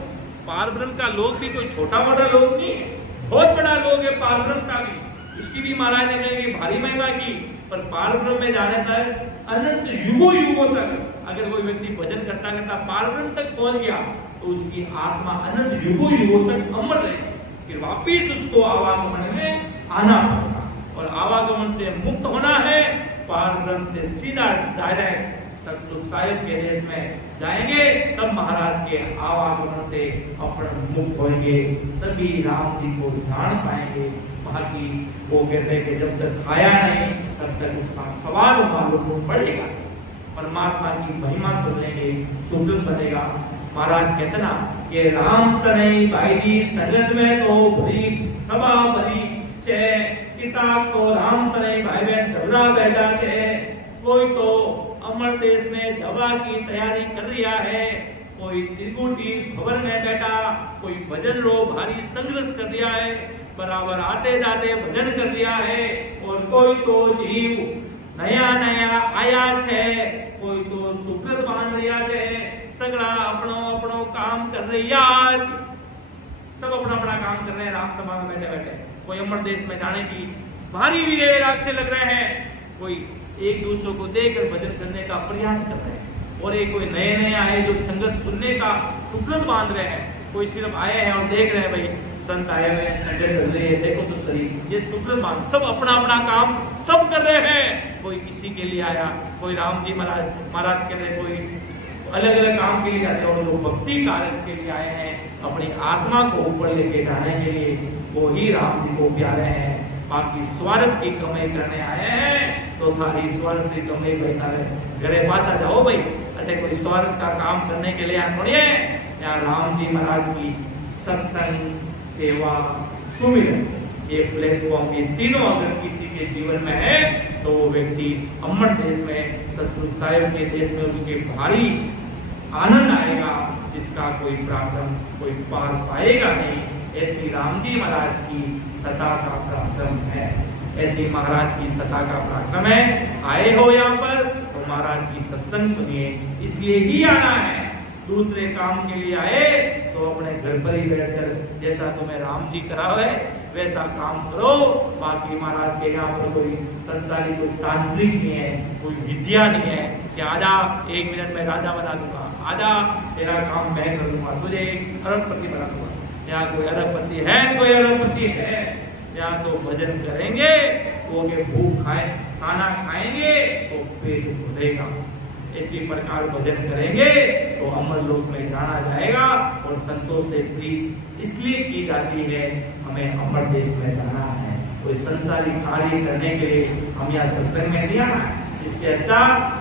पारब्रह्म का लोक भी कोई छोटा मोटा लोक नहीं है, बहुत बड़ा लोक है पारब्रह्म का भी, उसकी भी महाराज ने कहेंगे भारी महिमा की। पर पारब्रह्म में जाने तक अनंत युगों युगों तक अगर कोई व्यक्ति भजन करता करता पारब्रह्म तक पहुंच गया तो उसकी आत्मा अनंत युगों युगों तक अमर रहेगी। फिर वापिस उसको आवागमन में आना पड़ेगा, और आवागमन से मुक्त होना है पारब्रह्म से सीधा डायरेक्ट सतसंग साहिब के देश में जाएंगे, तब महाराज के आवागमन से अपन मुक्त होंगे, तभी राम जी को जान पाएंगे। बाकी वो कहते हैं कि जब तक खाया नहीं तब तक उसका सवाल मालूम पड़ेगा, परमात्मा की महिमा सुनेंगे, सुगम बनेगा। महाराज कहते ना कि राम सनई भाई संगत में तो भरी सभा भरी छे, किताब को राम सनई भाई बहन झगड़ा बैठा छे, कोई तो अमर देश में जवा की तैयारी कर रहा है, कोई त्रिकुटी भवन में बैठा, कोई भजन रो भारी संघर्ष कर दिया है, बराबर आते जाते भजन कर दिया है, और कोई तो जीव नया नया आया छे, कोई तो सुकृत बांध रिया छे, सगड़ा अपनो अपनो काम कर रहा है, सब अपना अपना काम कर रहे हैं राम सभा में बैठे बैठे। कोई अमर देश में जाने की भारी विवेक से लग रहे हैं, कोई एक दूसरे को देखकर भजन करने का प्रयास कर रहे हैं, और एक कोई नए नए आए जो संगत सुनने का सुकृत बांध रहे हैं, कोई सिर्फ आए हैं और देख रहे हैं भाई संत आए हुए हैं, संगत चल रही है, देखो तो सही, ये सुकृत बांध, सब अपना अपना काम सब कर रहे हैं। कोई किसी के लिए आया, कोई राम जी महाराज के लिए, कोई अलग अलग काम के लिए आते हैं, और जो भक्ति कार्य के लिए आए हैं अपनी आत्मा को ऊपर लेके जाने के लिए, वो ही राम जी को प्यारे हैं। बाकी स्वार्थ की कमाई करने आए हैं तो थारी स्वार्थ की कमाई घरे पाचा जाओ भाई, अरे कोई स्वार्थ का काम करने के लिए थोड़ी है। यहाँ राम जी महाराज की सत्संग सेवा सुमिरन ये प्लेटफॉर्म, ये तीनों अगर किसी के जीवन में है तो वो व्यक्ति अमर देश में सतसंग साहिब के देश में उसके भारी आनंद आएगा, जिसका कोई पराक्रम कोई पार पाएगा नहीं। ऐसी राम जी महाराज की सता का पराक्रम है, ऐसी महाराज की सता का पराक्रम है। आए हो यहाँ पर तो महाराज की सत्संग सुनिए, इसलिए ही आना है, दूसरे काम के लिए आए तो अपने घर पर ही बैठकर जैसा तुम्हें राम जी करावे वैसा काम करो। बाकी महाराज के यहाँ पर कोई संसारी कोई तांत्रिक नहीं है, कोई विद्या नहीं है कि आजा 1 मिनट में राजा बना दूंगा, आजा तेरा काम मैं कर दूंगा, तुझे एक अरबपति बना दूंगा। यहाँ कोई अरबपति है, कोई अरबपति है, यहाँ तो भजन करेंगे वो के भूख खाए खाना खाएंगे तो पेट भरेगा। इसी प्रकार भजन करेंगे तो अमर लोक में जाना जाएगा। और संतों से प्रीत इसलिए की जाती है, हमें अमर देश में जाना है। कोई संसारी कार्य करने के लिए हम यहाँ सत्संग में नहीं आना है। इससे अच्छा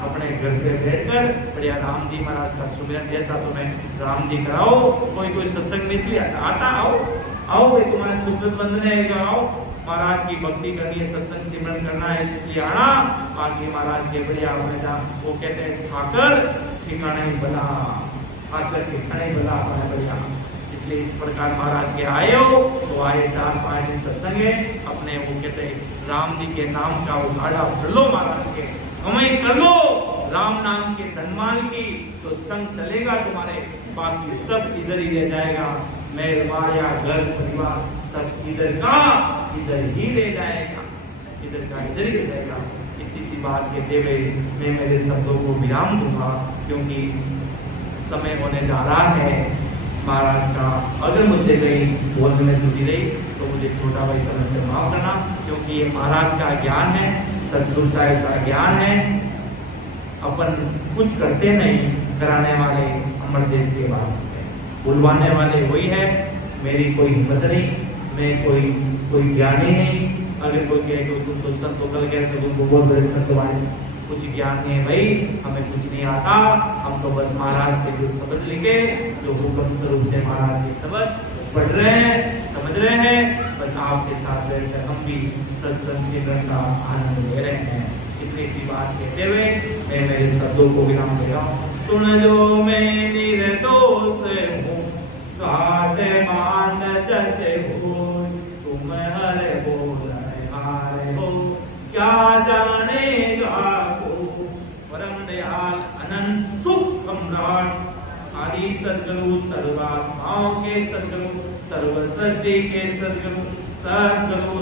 अपने घर पे बैठकर बढ़िया राम जी महाराज का सुमिरन, जैसा तुम्हें राम जी कराओ, कोई सत्संग में इसलिए आता, आओ तुम्हारे सुकृत बंधन है, आओ महाराज की भक्ति करनी है, सत्संग सिमरन करना है, इसलिए आना। बाकी महाराज के बढ़िया वो कहते हैं ठाकर ठिकाना ही बला, ठाकर ठिकाना ही बला बढ़िया। इसलिए इस प्रकार महाराज के आए हो तो आए 4-5 दिन सत्संग है अपने, वो कहते हैं राम जी के नाम का उघाड़ा भर लो महाराज के, कमाई कर लो राम नाम के धनमान की, तो संग चलेगा तुम्हारे, बाकी सब इधर ही रह जाएगा। मेहर माया घर परिवार सब इधर का इधर ही ले जाएगा, इधर का इधर ही ले जाएगा। इतनी सी बात कहते हुए मैं मेरे शब्दों को विराम दूंगा, क्योंकि समय होने जा रहा है महाराज का। अगर मुझसे कहीं बोलने में त्रुटि रही तो मुझे छोटा भाई समझ कर माफ करना, क्योंकि ये महाराज का ज्ञान है, सतगुरु साहिब का ज्ञान है। अपन कुछ करते नहीं, कराने वाले अमर देश के बाद बुलवाने वाले वही है। मेरी कोई हिम्मत नहीं, मैं कोई ज्ञानी नहीं। अगर कोई कहे कि तुम तो संत कल गए तो तुमको बहुत बड़े संत वाले, कुछ ज्ञान नहीं है भाई, हमें कुछ नहीं आता। हम तो बस महाराज के जो शब्द लिखे, जो हुक्म स्वरूप से महाराज के शब्द पढ़ रहे हैं, समझ रहे हैं, बस आपके साथ बैठकर हम भी सत्संग सिमरन का आनंद ले रहे हैं। इतनी सी बात कहते हुए मैं मेरे शब्दों को विराम दे रहा हूँ। सुन जो मैं निर्दोष हूँ, घाट मान जैसे हो, तुम हर बोल हारे हो, क्या जानेगा को। परम दयाल अनंत सुख सम्राट आदि सद्गुरु, सर्वात्माओं के सद्गुरु, सर्व सृष्टि के सद्गुरु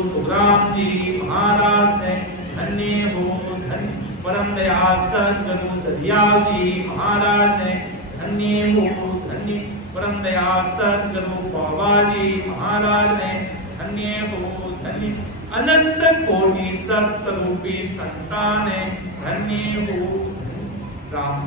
सुखराम जी महाराज है। धन्य हो धन्य परम दयाल सद्गुरु दरियाल जी महाराज है। धन्य हो धन्य परम दयाल सद्गुरु बाबा जी महाराज है। धन्य हो धन्य अनंत कोटि सत्स्वरूपी संतान है। धन्य हो राम